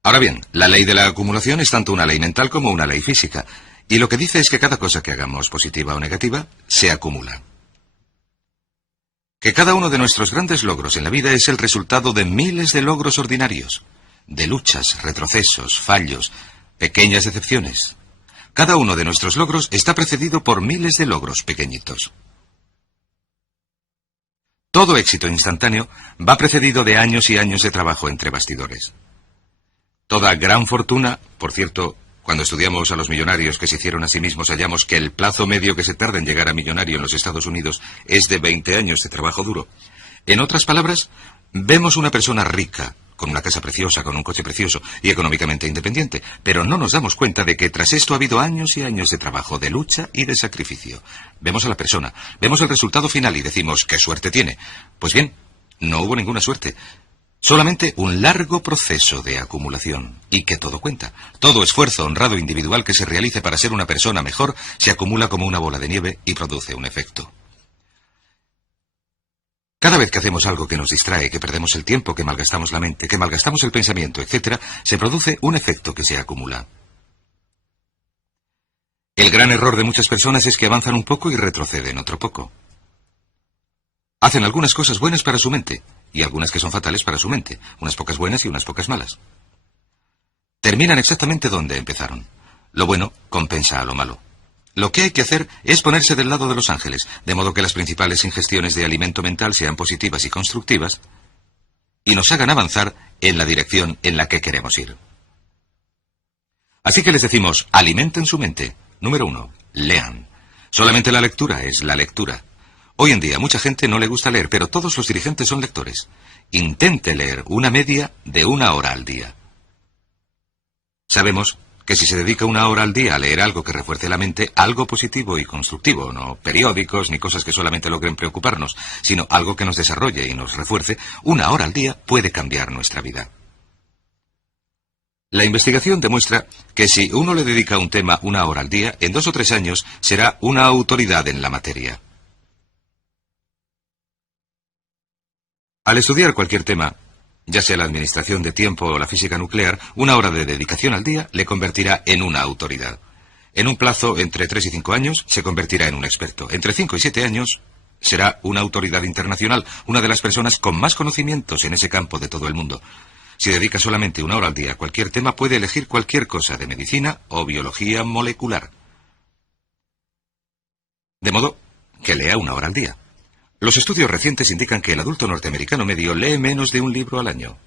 Ahora bien, la ley de la acumulación es tanto una ley mental como una ley física, y lo que dice es que cada cosa que hagamos, positiva o negativa, se acumula. Que cada uno de nuestros grandes logros en la vida es el resultado de miles de logros ordinarios, de luchas, retrocesos, fallos, pequeñas decepciones. Cada uno de nuestros logros está precedido por miles de logros pequeñitos. Todo éxito instantáneo va precedido de años y años de trabajo entre bastidores. Toda gran fortuna, por cierto, cuando estudiamos a los millonarios que se hicieron a sí mismos, hallamos que el plazo medio que se tarda en llegar a millonario en los Estados Unidos es de 20 años de trabajo duro. En otras palabras, vemos una persona rica, con una casa preciosa, con un coche precioso y económicamente independiente, pero no nos damos cuenta de que tras esto ha habido años y años de trabajo, de lucha y de sacrificio. Vemos a la persona, vemos el resultado final y decimos, ¡qué suerte tiene! Pues bien, no hubo ninguna suerte. Solamente un largo proceso de acumulación, y que todo cuenta. Todo esfuerzo honrado individual que se realice para ser una persona mejor se acumula como una bola de nieve y produce un efecto. Cada vez que hacemos algo que nos distrae, que perdemos el tiempo, que malgastamos la mente, que malgastamos el pensamiento, etc., se produce un efecto que se acumula. El gran error de muchas personas es que avanzan un poco y retroceden otro poco. Hacen algunas cosas buenas para su mente, y algunas que son fatales para su mente, unas pocas buenas y unas pocas malas. Terminan exactamente donde empezaron. Lo bueno compensa a lo malo. Lo que hay que hacer es ponerse del lado de los ángeles, de modo que las principales ingestiones de alimento mental sean positivas y constructivas, y nos hagan avanzar en la dirección en la que queremos ir. Así que les decimos, alimenten su mente. Número 1, lean. Solamente la lectura es la lectura. Hoy en día mucha gente no le gusta leer, pero todos los dirigentes son lectores. Intente leer una media de 1 hora al día. Sabemos que si se dedica 1 hora al día a leer algo que refuerce la mente, algo positivo y constructivo, no periódicos ni cosas que solamente logren preocuparnos, sino algo que nos desarrolle y nos refuerce, 1 hora al día puede cambiar nuestra vida. La investigación demuestra que si uno le dedica a un tema 1 hora al día, en 2 o 3 años será una autoridad en la materia. Al estudiar cualquier tema, ya sea la administración de tiempo o la física nuclear, 1 hora de dedicación al día le convertirá en una autoridad. En un plazo entre 3 y 5 años se convertirá en un experto. Entre 5 y 7 años será una autoridad internacional, una de las personas con más conocimientos en ese campo de todo el mundo. Si dedica solamente 1 hora al día a cualquier tema, puede elegir cualquier cosa de medicina o biología molecular. De modo que lea 1 hora al día. Los estudios recientes indican que el adulto norteamericano medio lee menos de un libro al año.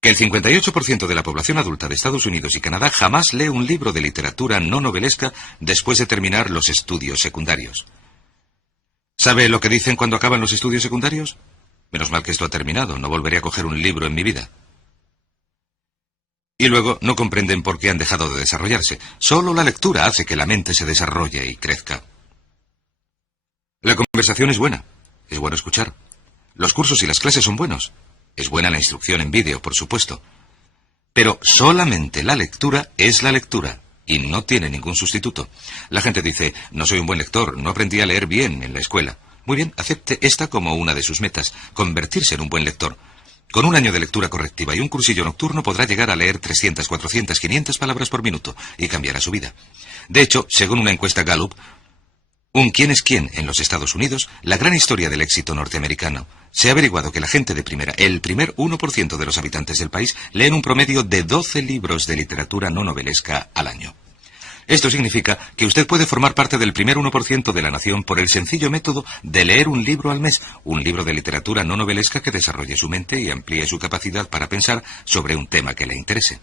Que el 58% de la población adulta de Estados Unidos y Canadá jamás lee un libro de literatura no novelesca después de terminar los estudios secundarios. ¿Sabe lo que dicen cuando acaban los estudios secundarios? Menos mal que esto ha terminado, no volveré a coger un libro en mi vida. Y luego no comprenden por qué han dejado de desarrollarse. Solo la lectura hace que la mente se desarrolle y crezca. La conversación es buena. Es bueno escuchar. Los cursos y las clases son buenos. Es buena la instrucción en vídeo, por supuesto. Pero solamente la lectura es la lectura y no tiene ningún sustituto. La gente dice, no soy un buen lector, no aprendí a leer bien en la escuela. Muy bien, acepte esta como una de sus metas, convertirse en un buen lector. Con 1 año de lectura correctiva y un cursillo nocturno podrá llegar a leer 300, 400, 500 palabras por minuto y cambiará su vida. De hecho, según una encuesta Gallup, un quién es quién en los Estados Unidos, la gran historia del éxito norteamericano, se ha averiguado que la gente de primera, el primer 1% de los habitantes del país, leen un promedio de 12 libros de literatura no novelesca al año. Esto significa que usted puede formar parte del primer 1% de la nación por el sencillo método de leer un libro al mes, un libro de literatura no novelesca que desarrolle su mente y amplíe su capacidad para pensar sobre un tema que le interese.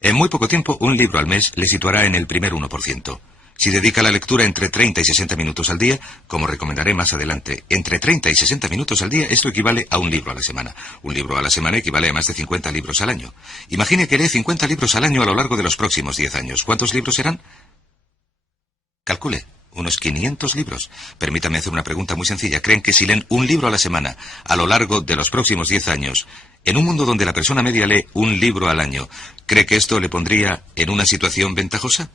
En muy poco tiempo, un libro al mes le situará en el primer 1%. Si dedica a la lectura entre 30 y 60 minutos al día, como recomendaré más adelante, entre 30 y 60 minutos al día, esto equivale a un libro a la semana. Un libro a la semana equivale a más de 50 libros al año. Imagine que lee 50 libros al año a lo largo de los próximos 10 años. ¿Cuántos libros serán? Calcule, unos 500 libros. Permítame hacer una pregunta muy sencilla. ¿Creen que si leen un libro a la semana a lo largo de los próximos 10 años, en un mundo donde la persona media lee un libro al año, cree que esto le pondría en una situación ventajosa?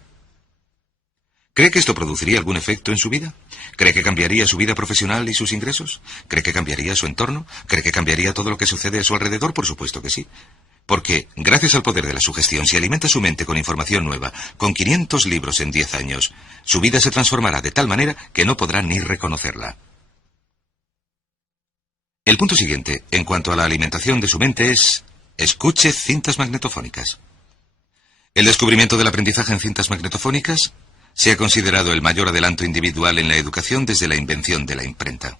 ¿Cree que esto produciría algún efecto en su vida? ¿Cree que cambiaría su vida profesional y sus ingresos? ¿Cree que cambiaría su entorno? ¿Cree que cambiaría todo lo que sucede a su alrededor? Por supuesto que sí. Porque, gracias al poder de la sugestión, si alimenta su mente con información nueva, con 500 libros en 10 años, su vida se transformará de tal manera que no podrá ni reconocerla. El punto siguiente, en cuanto a la alimentación de su mente, es: escuche cintas magnetofónicas. El descubrimiento del aprendizaje en cintas magnetofónicas se ha considerado el mayor adelanto individual en la educación desde la invención de la imprenta.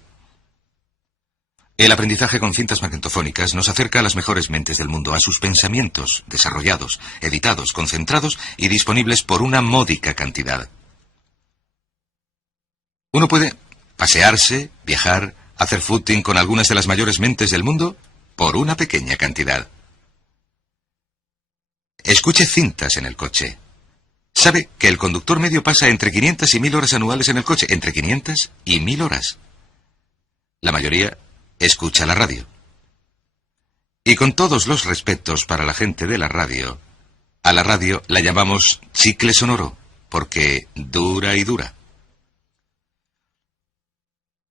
El aprendizaje con cintas magnetofónicas nos acerca a las mejores mentes del mundo, a sus pensamientos desarrollados, editados, concentrados y disponibles por una módica cantidad. Uno puede pasearse, viajar, hacer footing con algunas de las mayores mentes del mundo por una pequeña cantidad. Escuche cintas en el coche. Sabe que el conductor medio pasa entre 500 y 1000 horas anuales en el coche, entre 500 y 1000 horas. La mayoría escucha la radio. Y con todos los respetos para la gente de la radio, a la radio la llamamos chicle sonoro, porque dura y dura.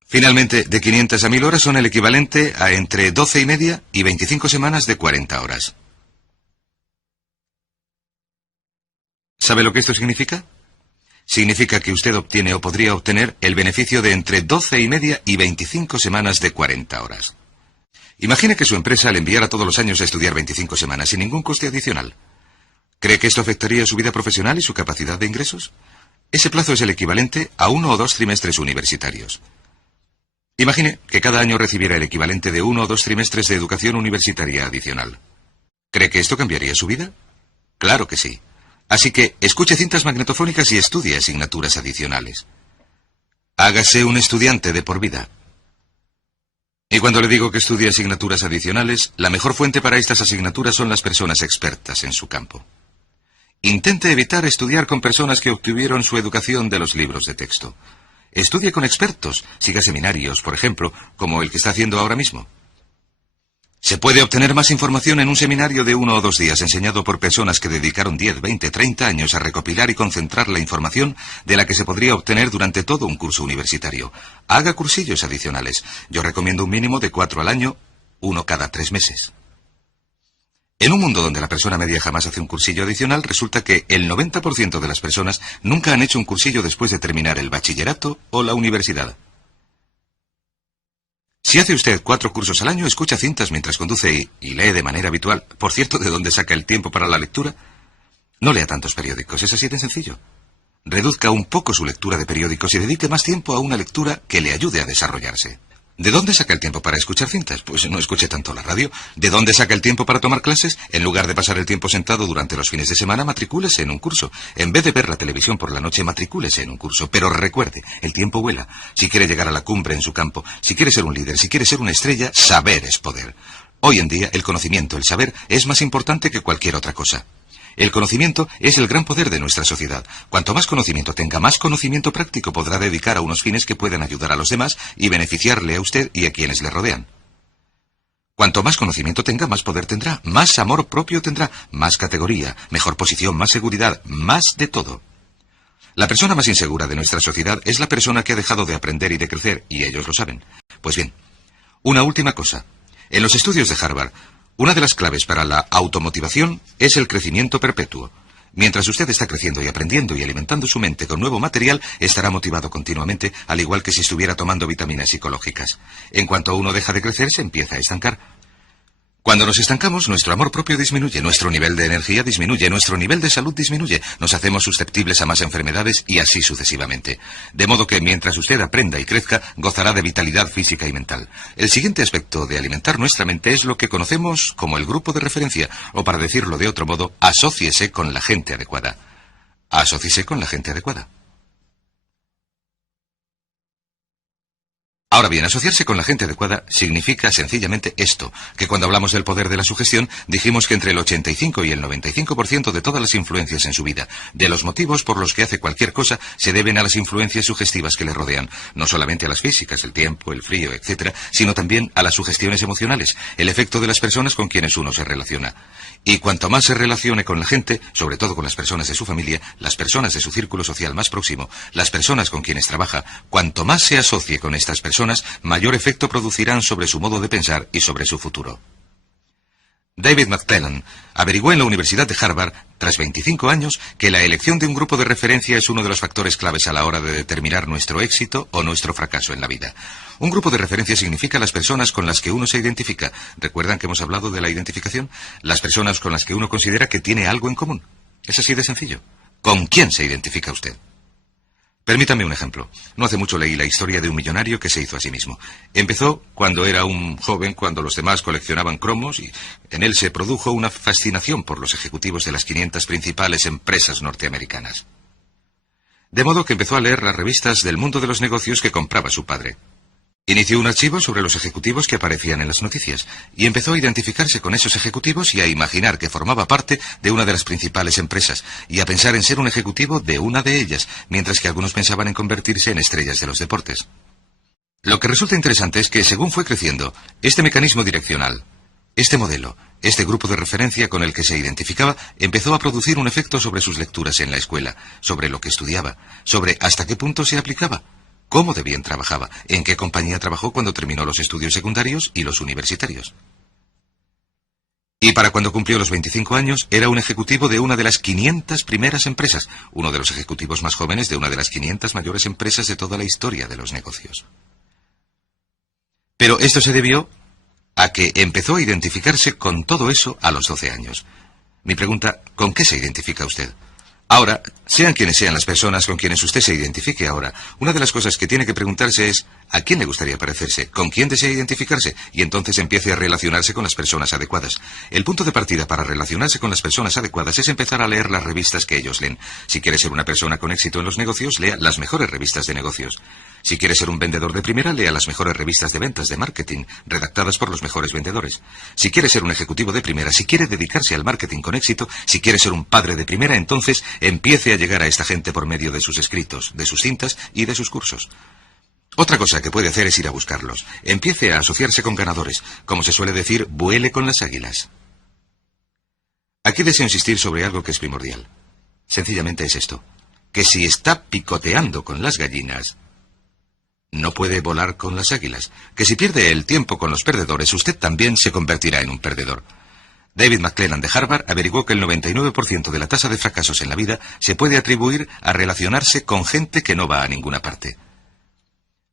Finalmente, de 500 a 1000 horas son el equivalente a entre 12 y media y 25 semanas de 40 horas. ¿Sabe lo que esto significa? Significa que usted obtiene o podría obtener el beneficio de entre 12 y media y 25 semanas de 40 horas. Imagine que su empresa le enviara todos los años a estudiar 25 semanas sin ningún coste adicional. ¿Cree que esto afectaría su vida profesional y su capacidad de ingresos? Ese plazo es el equivalente a 1 o 2 trimestres universitarios. Imagine que cada año recibiera el equivalente de 1 o 2 trimestres de educación universitaria adicional. ¿Cree que esto cambiaría su vida? Claro que sí. Así que escuche cintas magnetofónicas y estudie asignaturas adicionales. Hágase un estudiante de por vida. Y cuando le digo que estudie asignaturas adicionales, la mejor fuente para estas asignaturas son las personas expertas en su campo. Intente evitar estudiar con personas que obtuvieron su educación de los libros de texto. Estudie con expertos, siga seminarios, por ejemplo, como el que está haciendo ahora mismo. Se puede obtener más información en un seminario de 1 o 2 días enseñado por personas que dedicaron 10, 20, 30 años a recopilar y concentrar la información de la que se podría obtener durante todo un curso universitario. Haga cursillos adicionales. Yo recomiendo un mínimo de 4 al año, 1 cada 3 meses. En un mundo donde la persona media jamás hace un cursillo adicional, resulta que el 90% de las personas nunca han hecho un cursillo después de terminar el bachillerato o la universidad. Si hace usted 4 cursos al año, escucha cintas mientras conduce y lee de manera habitual. Por cierto, ¿de dónde saca el tiempo para la lectura? No lea tantos periódicos, es así de sencillo. Reduzca un poco su lectura de periódicos y dedique más tiempo a una lectura que le ayude a desarrollarse. ¿De dónde saca el tiempo para escuchar cintas? Pues no escuche tanto la radio. ¿De dónde saca el tiempo para tomar clases? En lugar de pasar el tiempo sentado durante los fines de semana, matricúlese en un curso. En vez de ver la televisión por la noche, matricúlese en un curso. Pero recuerde, el tiempo vuela. Si quiere llegar a la cumbre en su campo, si quiere ser un líder, si quiere ser una estrella, saber es poder. Hoy en día, el conocimiento, el saber, es más importante que cualquier otra cosa. El conocimiento es el gran poder de nuestra sociedad. Cuanto más conocimiento tenga, más conocimiento práctico podrá dedicar a unos fines que puedan ayudar a los demás y beneficiarle a usted y a quienes le rodean. Cuanto más conocimiento tenga, más poder tendrá, más amor propio tendrá, más categoría, mejor posición, más seguridad, más de todo. La persona más insegura de nuestra sociedad es la persona que ha dejado de aprender y de crecer, y ellos lo saben. Pues bien, una última cosa. En los estudios de Harvard, una de las claves para la automotivación es el crecimiento perpetuo. Mientras usted está creciendo y aprendiendo y alimentando su mente con nuevo material, estará motivado continuamente, al igual que si estuviera tomando vitaminas psicológicas. En cuanto uno deja de crecer, se empieza a estancar. Cuando nos estancamos, nuestro amor propio disminuye, nuestro nivel de energía disminuye, nuestro nivel de salud disminuye, nos hacemos susceptibles a más enfermedades y así sucesivamente. De modo que mientras usted aprenda y crezca, gozará de vitalidad física y mental. El siguiente aspecto de alimentar nuestra mente es lo que conocemos como el grupo de referencia, o para decirlo de otro modo, asóciese con la gente adecuada. Asóciese con la gente adecuada. Ahora bien, asociarse con la gente adecuada significa sencillamente esto, que cuando hablamos del poder de la sugestión, dijimos que entre el 85 y el 95% de todas las influencias en su vida, de los motivos por los que hace cualquier cosa, se deben a las influencias sugestivas que le rodean, no solamente a las físicas, el tiempo, el frío, etc., sino también a las sugestiones emocionales, el efecto de las personas con quienes uno se relaciona. Y cuanto más se relacione con la gente, sobre todo con las personas de su familia, las personas de su círculo social más próximo, las personas con quienes trabaja, cuanto más se asocie con estas personas, mayor efecto producirán sobre su modo de pensar y sobre su futuro. David McClellan averiguó en la Universidad de Harvard, tras 25 años, que la elección de un grupo de referencia es uno de los factores claves a la hora de determinar nuestro éxito o nuestro fracaso en la vida. Un grupo de referencia significa las personas con las que uno se identifica. ¿Recuerdan que hemos hablado de la identificación? Las personas con las que uno considera que tiene algo en común. Es así de sencillo. ¿Con quién se identifica usted? Permítame un ejemplo. No hace mucho leí la historia de un millonario que se hizo a sí mismo. Empezó cuando era un joven, cuando los demás coleccionaban cromos, y en él se produjo una fascinación por los ejecutivos de las 500 principales empresas norteamericanas. De modo que empezó a leer las revistas del mundo de los negocios que compraba su padre. Inició un archivo sobre los ejecutivos que aparecían en las noticias, y empezó a identificarse con esos ejecutivos y a imaginar que formaba parte de una de las principales empresas, y a pensar en ser un ejecutivo de una de ellas, mientras que algunos pensaban en convertirse en estrellas de los deportes. Lo que resulta interesante es que, según fue creciendo, este mecanismo direccional, este modelo, este grupo de referencia con el que se identificaba, empezó a producir un efecto sobre sus lecturas en la escuela, sobre lo que estudiaba, sobre hasta qué punto se aplicaba, cómo de bien trabajaba, en qué compañía trabajó cuando terminó los estudios secundarios y los universitarios. Y para cuando cumplió los 25 años, era un ejecutivo de una de las 500 primeras empresas, uno de los ejecutivos más jóvenes de una de las 500 mayores empresas de toda la historia de los negocios. Pero esto se debió a que empezó a identificarse con todo eso a los 12 años. Mi pregunta, ¿con qué se identifica usted? Ahora, sean quienes sean las personas con quienes usted se identifique ahora, una de las cosas que tiene que preguntarse es ¿a quién le gustaría parecerse? ¿Con quién desea identificarse? Y entonces empiece a relacionarse con las personas adecuadas. El punto de partida para relacionarse con las personas adecuadas es empezar a leer las revistas que ellos leen. Si quiere ser una persona con éxito en los negocios, lea las mejores revistas de negocios. Si quiere ser un vendedor de primera, lea las mejores revistas de ventas, de marketing, redactadas por los mejores vendedores. Si quiere ser un ejecutivo de primera, si quiere dedicarse al marketing con éxito, si quiere ser un padre de primera, entonces empiece a llegar a esta gente por medio de sus escritos, de sus cintas y de sus cursos. Otra cosa que puede hacer es ir a buscarlos. Empiece a asociarse con ganadores. Como se suele decir, vuele con las águilas. Aquí deseo insistir sobre algo que es primordial. Sencillamente es esto, que si está picoteando con las gallinas, no puede volar con las águilas, que si pierde el tiempo con los perdedores, usted también se convertirá en un perdedor. David McClellan de Harvard averiguó que el 99% de la tasa de fracasos en la vida se puede atribuir a relacionarse con gente que no va a ninguna parte.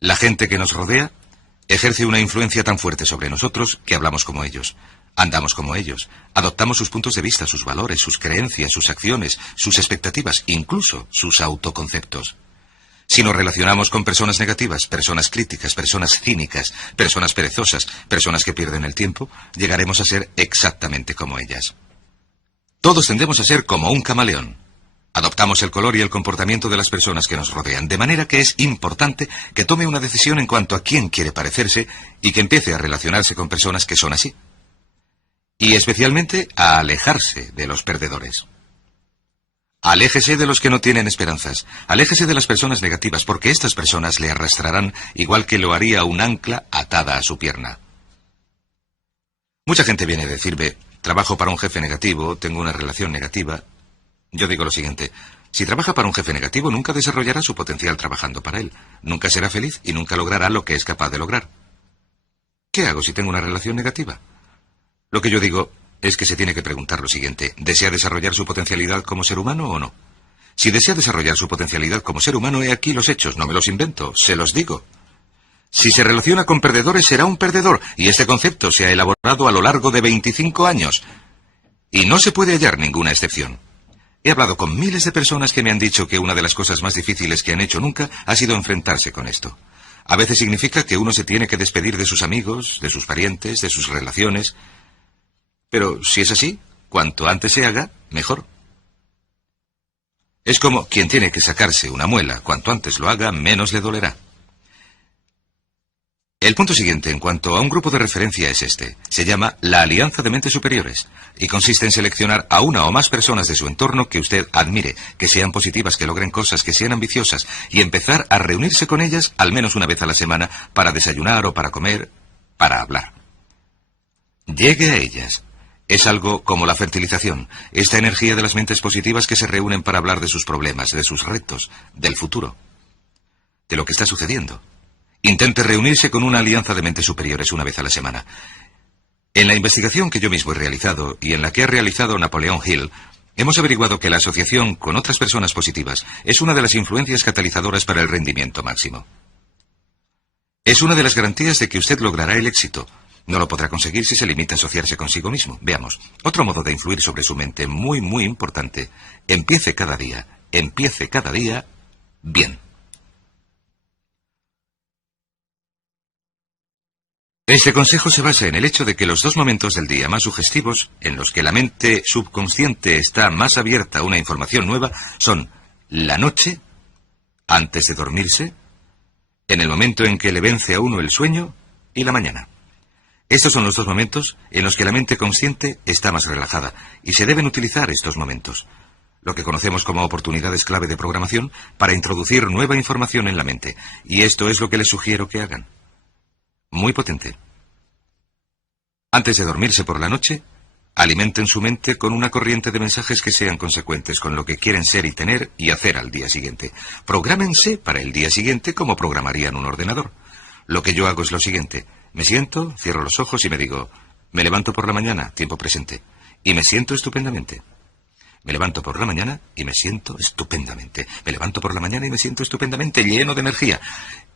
La gente que nos rodea ejerce una influencia tan fuerte sobre nosotros que hablamos como ellos, andamos como ellos, adoptamos sus puntos de vista, sus valores, sus creencias, sus acciones, sus expectativas, incluso sus autoconceptos. Si nos relacionamos con personas negativas, personas críticas, personas cínicas, personas perezosas, personas que pierden el tiempo, llegaremos a ser exactamente como ellas. Todos tendemos a ser como un camaleón. Adoptamos el color y el comportamiento de las personas que nos rodean, de manera que es importante que tome una decisión en cuanto a quién quiere parecerse y que empiece a relacionarse con personas que son así. Y especialmente a alejarse de los perdedores. Aléjese de los que no tienen esperanzas. Aléjese de las personas negativas, porque estas personas le arrastrarán igual que lo haría un ancla atada a su pierna. Mucha gente viene a decirme, trabajo para un jefe negativo, tengo una relación negativa. Yo digo lo siguiente, si trabaja para un jefe negativo, nunca desarrollará su potencial trabajando para él. Nunca será feliz y nunca logrará lo que es capaz de lograr. ¿Qué hago si tengo una relación negativa? Lo que yo digo es que se tiene que preguntar lo siguiente, ¿desea desarrollar su potencialidad como ser humano o no? Si desea desarrollar su potencialidad como ser humano, he aquí los hechos, no me los invento, se los digo. Si se relaciona con perdedores, será un perdedor, y este concepto se ha elaborado a lo largo de 25 años. Y no se puede hallar ninguna excepción. He hablado con miles de personas que me han dicho que una de las cosas más difíciles que han hecho nunca ha sido enfrentarse con esto. A veces significa que uno se tiene que despedir de sus amigos, de sus parientes, de sus relaciones. Pero si es así, cuanto antes se haga, mejor. Es como quien tiene que sacarse una muela. Cuanto antes lo haga, menos le dolerá. El punto siguiente en cuanto a un grupo de referencia es este. Se llama la Alianza de Mentes Superiores y consiste en seleccionar a una o más personas de su entorno que usted admire, que sean positivas, que logren cosas, que sean ambiciosas y empezar a reunirse con ellas al menos una vez a la semana para desayunar o para comer, para hablar. Llegue a ellas. Es algo como la fertilización, esta energía de las mentes positivas que se reúnen para hablar de sus problemas, de sus retos, del futuro, de lo que está sucediendo. Intente reunirse con una alianza de mentes superiores una vez a la semana. En la investigación que yo mismo he realizado y en la que ha realizado Napoleón Hill, hemos averiguado que la asociación con otras personas positivas es una de las influencias catalizadoras para el rendimiento máximo. Es una de las garantías de que usted logrará el éxito. No lo podrá conseguir si se limita a asociarse consigo mismo. Veamos, otro modo de influir sobre su mente muy, muy importante. Empiece cada día bien. Este consejo se basa en el hecho de que los dos momentos del día más sugestivos, en los que la mente subconsciente está más abierta a una información nueva, son la noche, antes de dormirse, en el momento en que le vence a uno el sueño, y la mañana. Estos son los dos momentos en los que la mente consciente está más relajada, y se deben utilizar estos momentos, lo que conocemos como oportunidades clave de programación, para introducir nueva información en la mente, y esto es lo que les sugiero que hagan. Muy potente. Antes de dormirse por la noche, alimenten su mente con una corriente de mensajes que sean consecuentes con lo que quieren ser y tener y hacer al día siguiente. Prográmense para el día siguiente como programarían un ordenador. Lo que yo hago es lo siguiente. Me siento, cierro los ojos y me digo, me levanto por la mañana, tiempo presente, y me siento estupendamente. Me levanto por la mañana y me siento estupendamente. Me levanto por la mañana y me siento estupendamente, lleno de energía.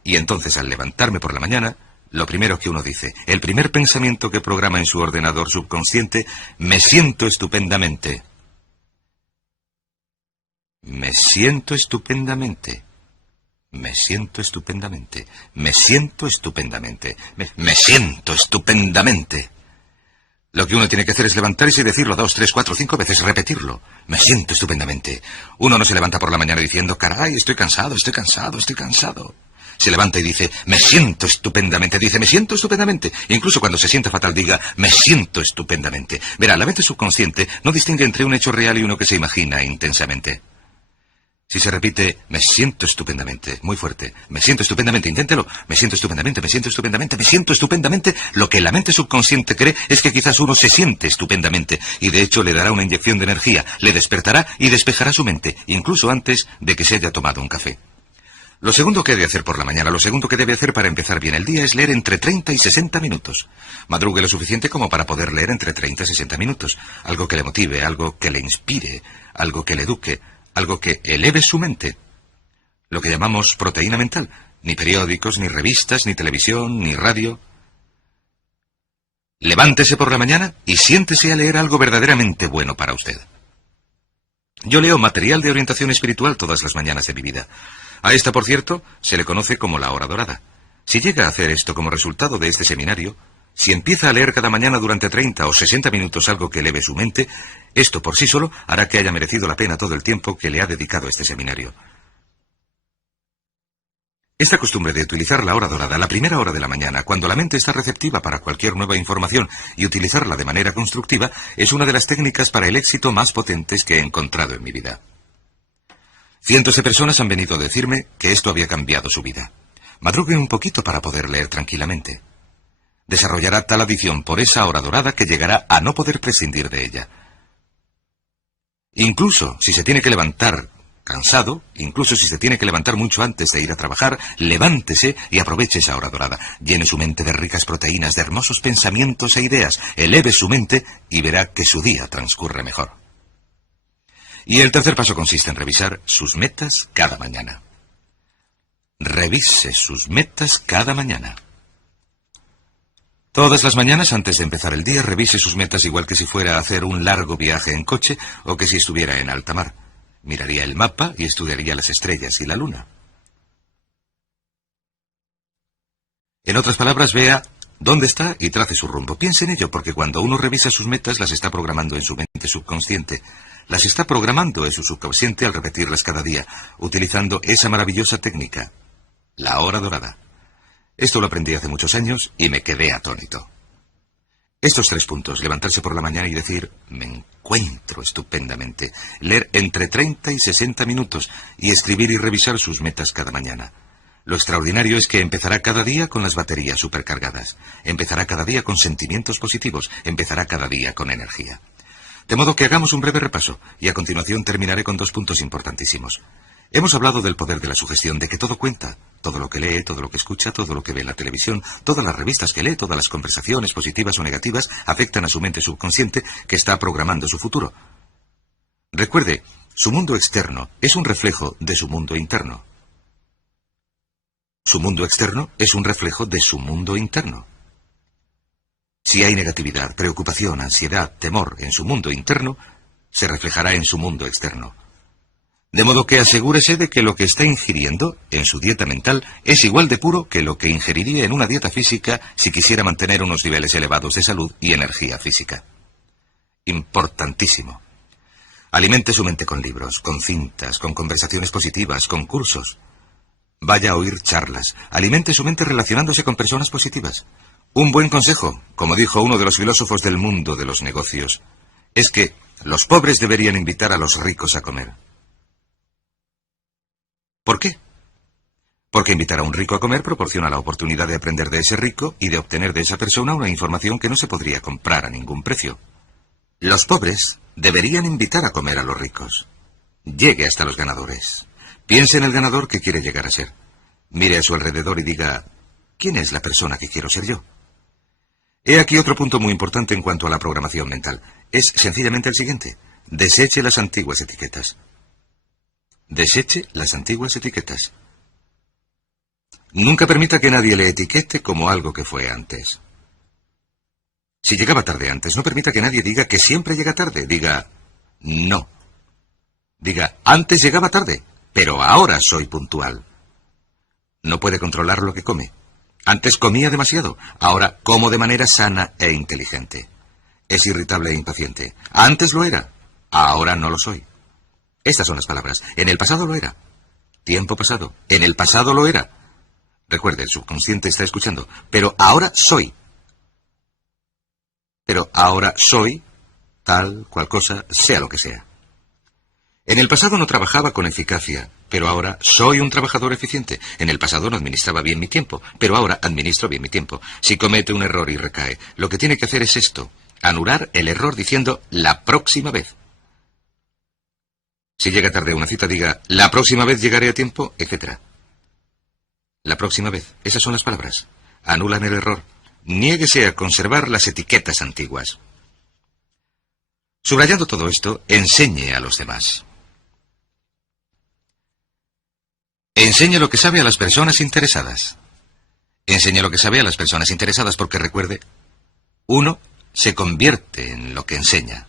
Y entonces al levantarme por la mañana, lo primero que uno dice, el primer pensamiento que programa en su ordenador subconsciente, me siento estupendamente. Me siento estupendamente. Me siento estupendamente. Me siento estupendamente. Me siento estupendamente. Lo que uno tiene que hacer es levantarse y decirlo 2, 3, 4, 5 veces, repetirlo. Me siento estupendamente. Uno no se levanta por la mañana diciendo, caray, estoy cansado, estoy cansado, estoy cansado. Se levanta y dice, me siento estupendamente. Dice, me siento estupendamente. Incluso cuando se sienta fatal diga, me siento estupendamente. Verá, la mente subconsciente no distingue entre un hecho real y uno que se imagina intensamente. Si se repite, me siento estupendamente, muy fuerte, me siento estupendamente, inténtelo, me siento estupendamente, me siento estupendamente, me siento estupendamente, lo que la mente subconsciente cree es que quizás uno se siente estupendamente, y de hecho le dará una inyección de energía, le despertará y despejará su mente, incluso antes de que se haya tomado un café. Lo segundo que debe hacer por la mañana, lo segundo que debe hacer para empezar bien el día es leer entre 30 y 60 minutos. Madrugue lo suficiente como para poder leer entre 30 y 60 minutos. Algo que le motive, algo que le inspire, algo que le eduque, algo que eleve su mente. Lo que llamamos proteína mental. Ni periódicos, ni revistas, ni televisión, ni radio. Levántese por la mañana y siéntese a leer algo verdaderamente bueno para usted. Yo leo material de orientación espiritual todas las mañanas de mi vida. A esta, por cierto, se le conoce como la hora dorada. Si llega a hacer esto como resultado de este seminario, si empieza a leer cada mañana durante 30 o 60 minutos algo que eleve su mente, esto por sí solo hará que haya merecido la pena todo el tiempo que le ha dedicado a este seminario. Esta costumbre de utilizar la hora dorada, la primera hora de la mañana, cuando la mente está receptiva para cualquier nueva información y utilizarla de manera constructiva, es una de las técnicas para el éxito más potentes que he encontrado en mi vida. Cientos de personas han venido a decirme que esto había cambiado su vida. Madrugue un poquito para poder leer tranquilamente. Desarrollará tal adicción por esa hora dorada que llegará a no poder prescindir de ella. Incluso si se tiene que levantar cansado, incluso si se tiene que levantar mucho antes de ir a trabajar, levántese y aproveche esa hora dorada. Llene su mente de ricas proteínas, de hermosos pensamientos e ideas. Eleve su mente y verá que su día transcurre mejor. Y el tercer paso consiste en revisar sus metas cada mañana. revise sus metas cada mañana. Todas las mañanas, antes de empezar el día, revise sus metas igual que si fuera a hacer un largo viaje en coche o que si estuviera en alta mar. Miraría el mapa y estudiaría las estrellas y la luna. En otras palabras, vea dónde está y trace su rumbo. Piense en ello, porque cuando uno revisa sus metas, las está programando en su mente subconsciente. Las está programando en su subconsciente al repetirlas cada día, utilizando esa maravillosa técnica, la hora dorada. Esto lo aprendí hace muchos años y me quedé atónito. Estos 3 puntos, levantarse por la mañana y decir, me encuentro estupendamente, leer entre 30 y 60 minutos y escribir y revisar sus metas cada mañana. Lo extraordinario es que empezará cada día con las baterías supercargadas, empezará cada día con sentimientos positivos, empezará cada día con energía. De modo que hagamos un breve repaso y a continuación terminaré con 2 puntos importantísimos. Hemos hablado del poder de la sugestión, de que todo cuenta, todo lo que lee, todo lo que escucha, todo lo que ve en la televisión, todas las revistas que lee, todas las conversaciones positivas o negativas afectan a su mente subconsciente que está programando su futuro. Recuerde, su mundo externo es un reflejo de su mundo interno. Su mundo externo es un reflejo de su mundo interno. Si hay negatividad, preocupación, ansiedad, temor en su mundo interno, se reflejará en su mundo externo. De modo que asegúrese de que lo que está ingiriendo en su dieta mental es igual de puro que lo que ingeriría en una dieta física si quisiera mantener unos niveles elevados de salud y energía física. Importantísimo. Alimente su mente con libros, con cintas, con conversaciones positivas, con cursos. Vaya a oír charlas. Alimente su mente relacionándose con personas positivas. Un buen consejo, como dijo uno de los filósofos del mundo de los negocios, es que los pobres deberían invitar a los ricos a comer. ¿Por qué? Porque invitar a un rico a comer proporciona la oportunidad de aprender de ese rico y de obtener de esa persona una información que no se podría comprar a ningún precio. Los pobres deberían invitar a comer a los ricos. Llegue hasta los ganadores. Piense en el ganador que quiere llegar a ser. Mire a su alrededor y diga, ¿quién es la persona que quiero ser yo? He aquí otro punto muy importante en cuanto a la programación mental. Es sencillamente el siguiente. Deseche las antiguas etiquetas. Deseche las antiguas etiquetas. Nunca permita que nadie le etiquete como algo que fue antes. Si llegaba tarde antes, no permita que nadie diga que siempre llega tarde. Diga, no. Diga, antes llegaba tarde, pero ahora soy puntual. No puede controlar lo que come. Antes comía demasiado, ahora como de manera sana e inteligente. Es irritable e impaciente. Antes lo era, ahora no lo soy. Estas son las palabras. En el pasado lo era. Tiempo pasado. En el pasado lo era. Recuerde, el subconsciente está escuchando. Pero ahora soy. Pero ahora soy tal, cual cosa, sea lo que sea. En el pasado no trabajaba con eficacia, pero ahora soy un trabajador eficiente. En el pasado no administraba bien mi tiempo, pero ahora administro bien mi tiempo. Si comete un error y recae, lo que tiene que hacer es esto: anular el error diciendo la próxima vez. Si llega tarde a una cita, diga, la próxima vez llegaré a tiempo, etc. La próxima vez. Esas son las palabras. Anulan el error. Niéguese a conservar las etiquetas antiguas. Subrayando todo esto, enseñe a los demás. Enseñe lo que sabe a las personas interesadas. Enseñe lo que sabe a las personas interesadas porque recuerde, uno se convierte en lo que enseña.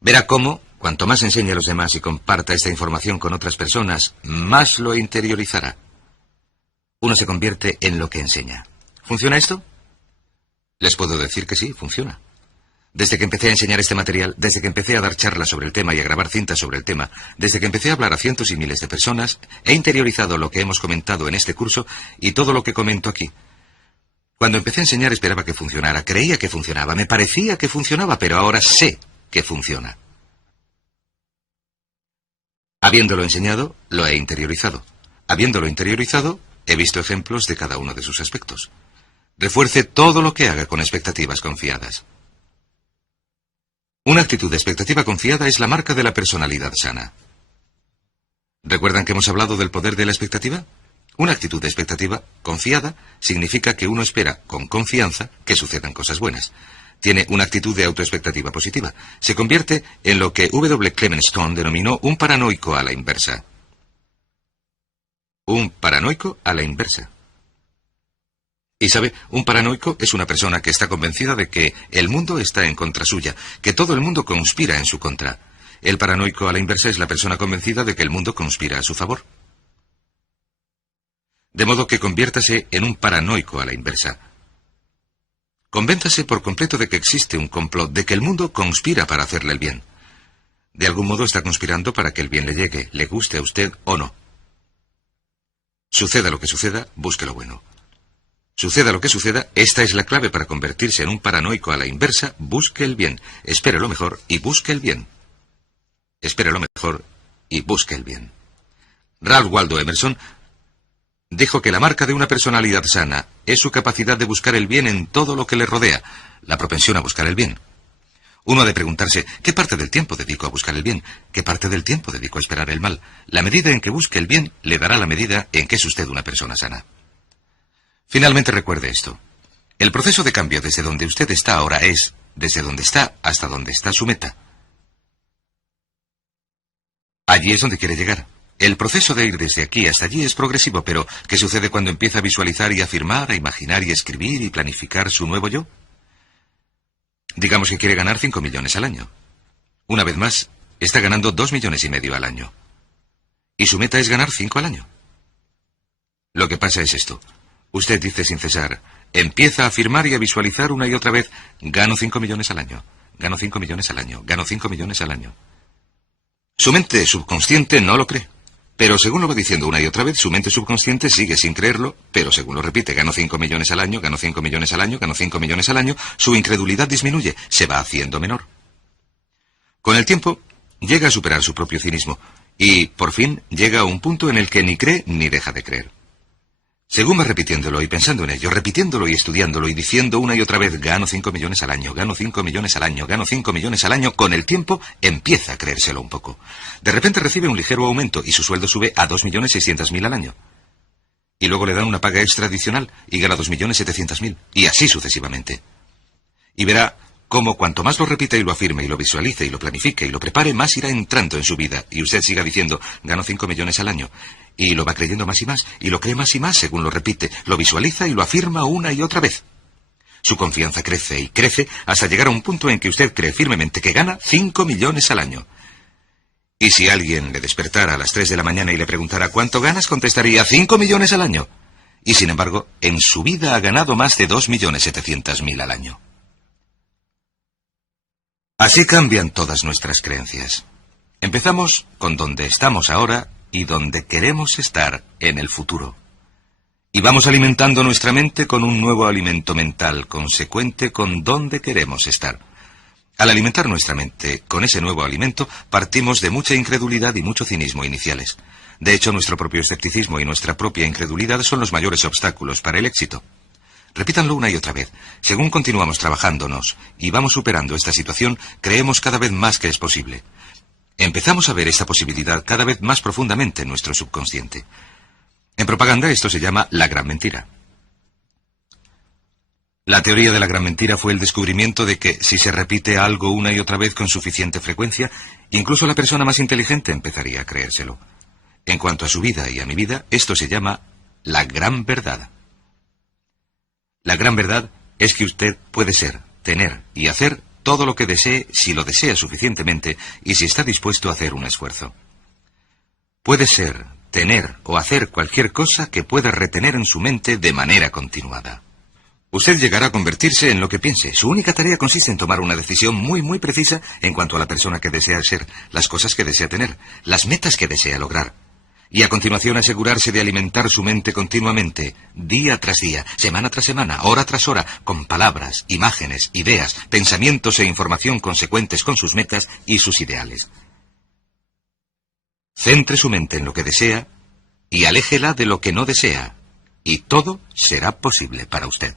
Verá cómo, cuanto más enseñe a los demás y comparta esta información con otras personas, más lo interiorizará. Uno se convierte en lo que enseña. ¿Funciona esto? Les puedo decir que sí, funciona. Desde que empecé a enseñar este material, desde que empecé a dar charlas sobre el tema y a grabar cintas sobre el tema, desde que empecé a hablar a cientos y miles de personas, he interiorizado lo que hemos comentado en este curso y todo lo que comento aquí. Cuando empecé a enseñar esperaba que funcionara, creía que funcionaba, me parecía que funcionaba, pero ahora sé que funciona. Habiéndolo enseñado, lo he interiorizado. Habiéndolo interiorizado, he visto ejemplos de cada uno de sus aspectos. Refuerce todo lo que haga con expectativas confiadas. Una actitud de expectativa confiada es la marca de la personalidad sana. ¿Recuerdan que hemos hablado del poder de la expectativa? Una actitud de expectativa confiada significa que uno espera con confianza que sucedan cosas buenas. Tiene una actitud de autoexpectativa positiva. Se convierte en lo que W. Clement Stone denominó un paranoico a la inversa. Un paranoico a la inversa. Y sabe, un paranoico es una persona que está convencida de que el mundo está en contra suya, que todo el mundo conspira en su contra. El paranoico a la inversa es la persona convencida de que el mundo conspira a su favor. De modo que conviértase en un paranoico a la inversa. Convénzase por completo de que existe un complot, de que el mundo conspira para hacerle el bien. De algún modo está conspirando para que el bien le llegue, le guste a usted o no. Suceda lo que suceda, busque lo bueno. Suceda lo que suceda, esta es la clave para convertirse en un paranoico a la inversa, busque el bien, espere lo mejor y busque el bien. Espere lo mejor y busque el bien. Ralph Waldo Emerson dijo que la marca de una personalidad sana es su capacidad de buscar el bien en todo lo que le rodea, la propensión a buscar el bien. Uno ha de preguntarse, ¿qué parte del tiempo dedico a buscar el bien? ¿Qué parte del tiempo dedico a esperar el mal? La medida en que busque el bien le dará la medida en que es usted una persona sana. Finalmente recuerde esto. El proceso de cambio desde donde usted está ahora es, desde donde está hasta donde está su meta. Allí es donde quiere llegar. El proceso de ir desde aquí hasta allí es progresivo, pero ¿qué sucede cuando empieza a visualizar y afirmar, a imaginar y escribir y planificar su nuevo yo? Digamos que quiere ganar 5 millones al año. Una vez más, está ganando 2,5 millones al año. Y su meta es ganar 5 al año. Lo que pasa es esto. Usted dice sin cesar, empieza a afirmar y a visualizar una y otra vez, gano 5 millones al año, gano 5 millones al año, gano 5 millones al año. Su mente subconsciente no lo cree. Pero según lo va diciendo una y otra vez, su mente subconsciente sigue sin creerlo, pero según lo repite, gano 5 millones al año, gano 5 millones al año, gano 5 millones al año, su incredulidad disminuye, se va haciendo menor. Con el tiempo, llega a superar su propio cinismo, y, por fin, llega a un punto en el que ni cree ni deja de creer. Según va repitiéndolo y pensando en ello, repitiéndolo y estudiándolo y diciendo una y otra vez, gano 5 millones al año, gano 5 millones al año, gano 5 millones al año, con el tiempo empieza a creérselo un poco. De repente recibe un ligero aumento y su sueldo sube a 2,6 millones al año. Y luego le dan una paga extra adicional y gana 2,7 millones, y así sucesivamente. Y verá cómo cuanto más lo repita y lo afirme y lo visualice y lo planifique y lo prepare, más irá entrando en su vida y usted siga diciendo, gano 5 millones al año. Y lo va creyendo más y lo cree más y más según lo repite, lo visualiza y lo afirma una y otra vez. Su confianza crece y crece hasta llegar a un punto en que usted cree firmemente que gana 5 millones al año. Y si alguien le despertara a las 3 de la mañana y le preguntara ¿cuánto ganas?, contestaría 5 millones al año. Y sin embargo, en su vida ha ganado más de 2,7 millones al año. Así cambian todas nuestras creencias. Empezamos con donde estamos ahora y donde queremos estar en el futuro. Y vamos alimentando nuestra mente con un nuevo alimento mental consecuente con donde queremos estar. Al alimentar nuestra mente con ese nuevo alimento, partimos de mucha incredulidad y mucho cinismo iniciales. De hecho, nuestro propio escepticismo y nuestra propia incredulidad son los mayores obstáculos para el éxito. Repítanlo una y otra vez. Según continuamos trabajándonos y vamos superando esta situación, creemos cada vez más que es posible. Empezamos a ver esta posibilidad cada vez más profundamente en nuestro subconsciente. En propaganda esto se llama la gran mentira. La teoría de la gran mentira fue el descubrimiento de que si se repite algo una y otra vez con suficiente frecuencia, incluso la persona más inteligente empezaría a creérselo. En cuanto a su vida y a mi vida, esto se llama la gran verdad. La gran verdad es que usted puede ser, tener y hacer todo lo que desee si lo desea suficientemente y si está dispuesto a hacer un esfuerzo. Puede ser, tener o hacer cualquier cosa que pueda retener en su mente de manera continuada. Usted llegará a convertirse en lo que piense. Su única tarea consiste en tomar una decisión muy precisa en cuanto a la persona que desea ser, las cosas que desea tener, las metas que desea lograr. Y a continuación asegurarse de alimentar su mente continuamente, día tras día, semana tras semana, hora tras hora, con palabras, imágenes, ideas, pensamientos e información consecuentes con sus metas y sus ideales. Centre su mente en lo que desea y aléjela de lo que no desea, y todo será posible para usted.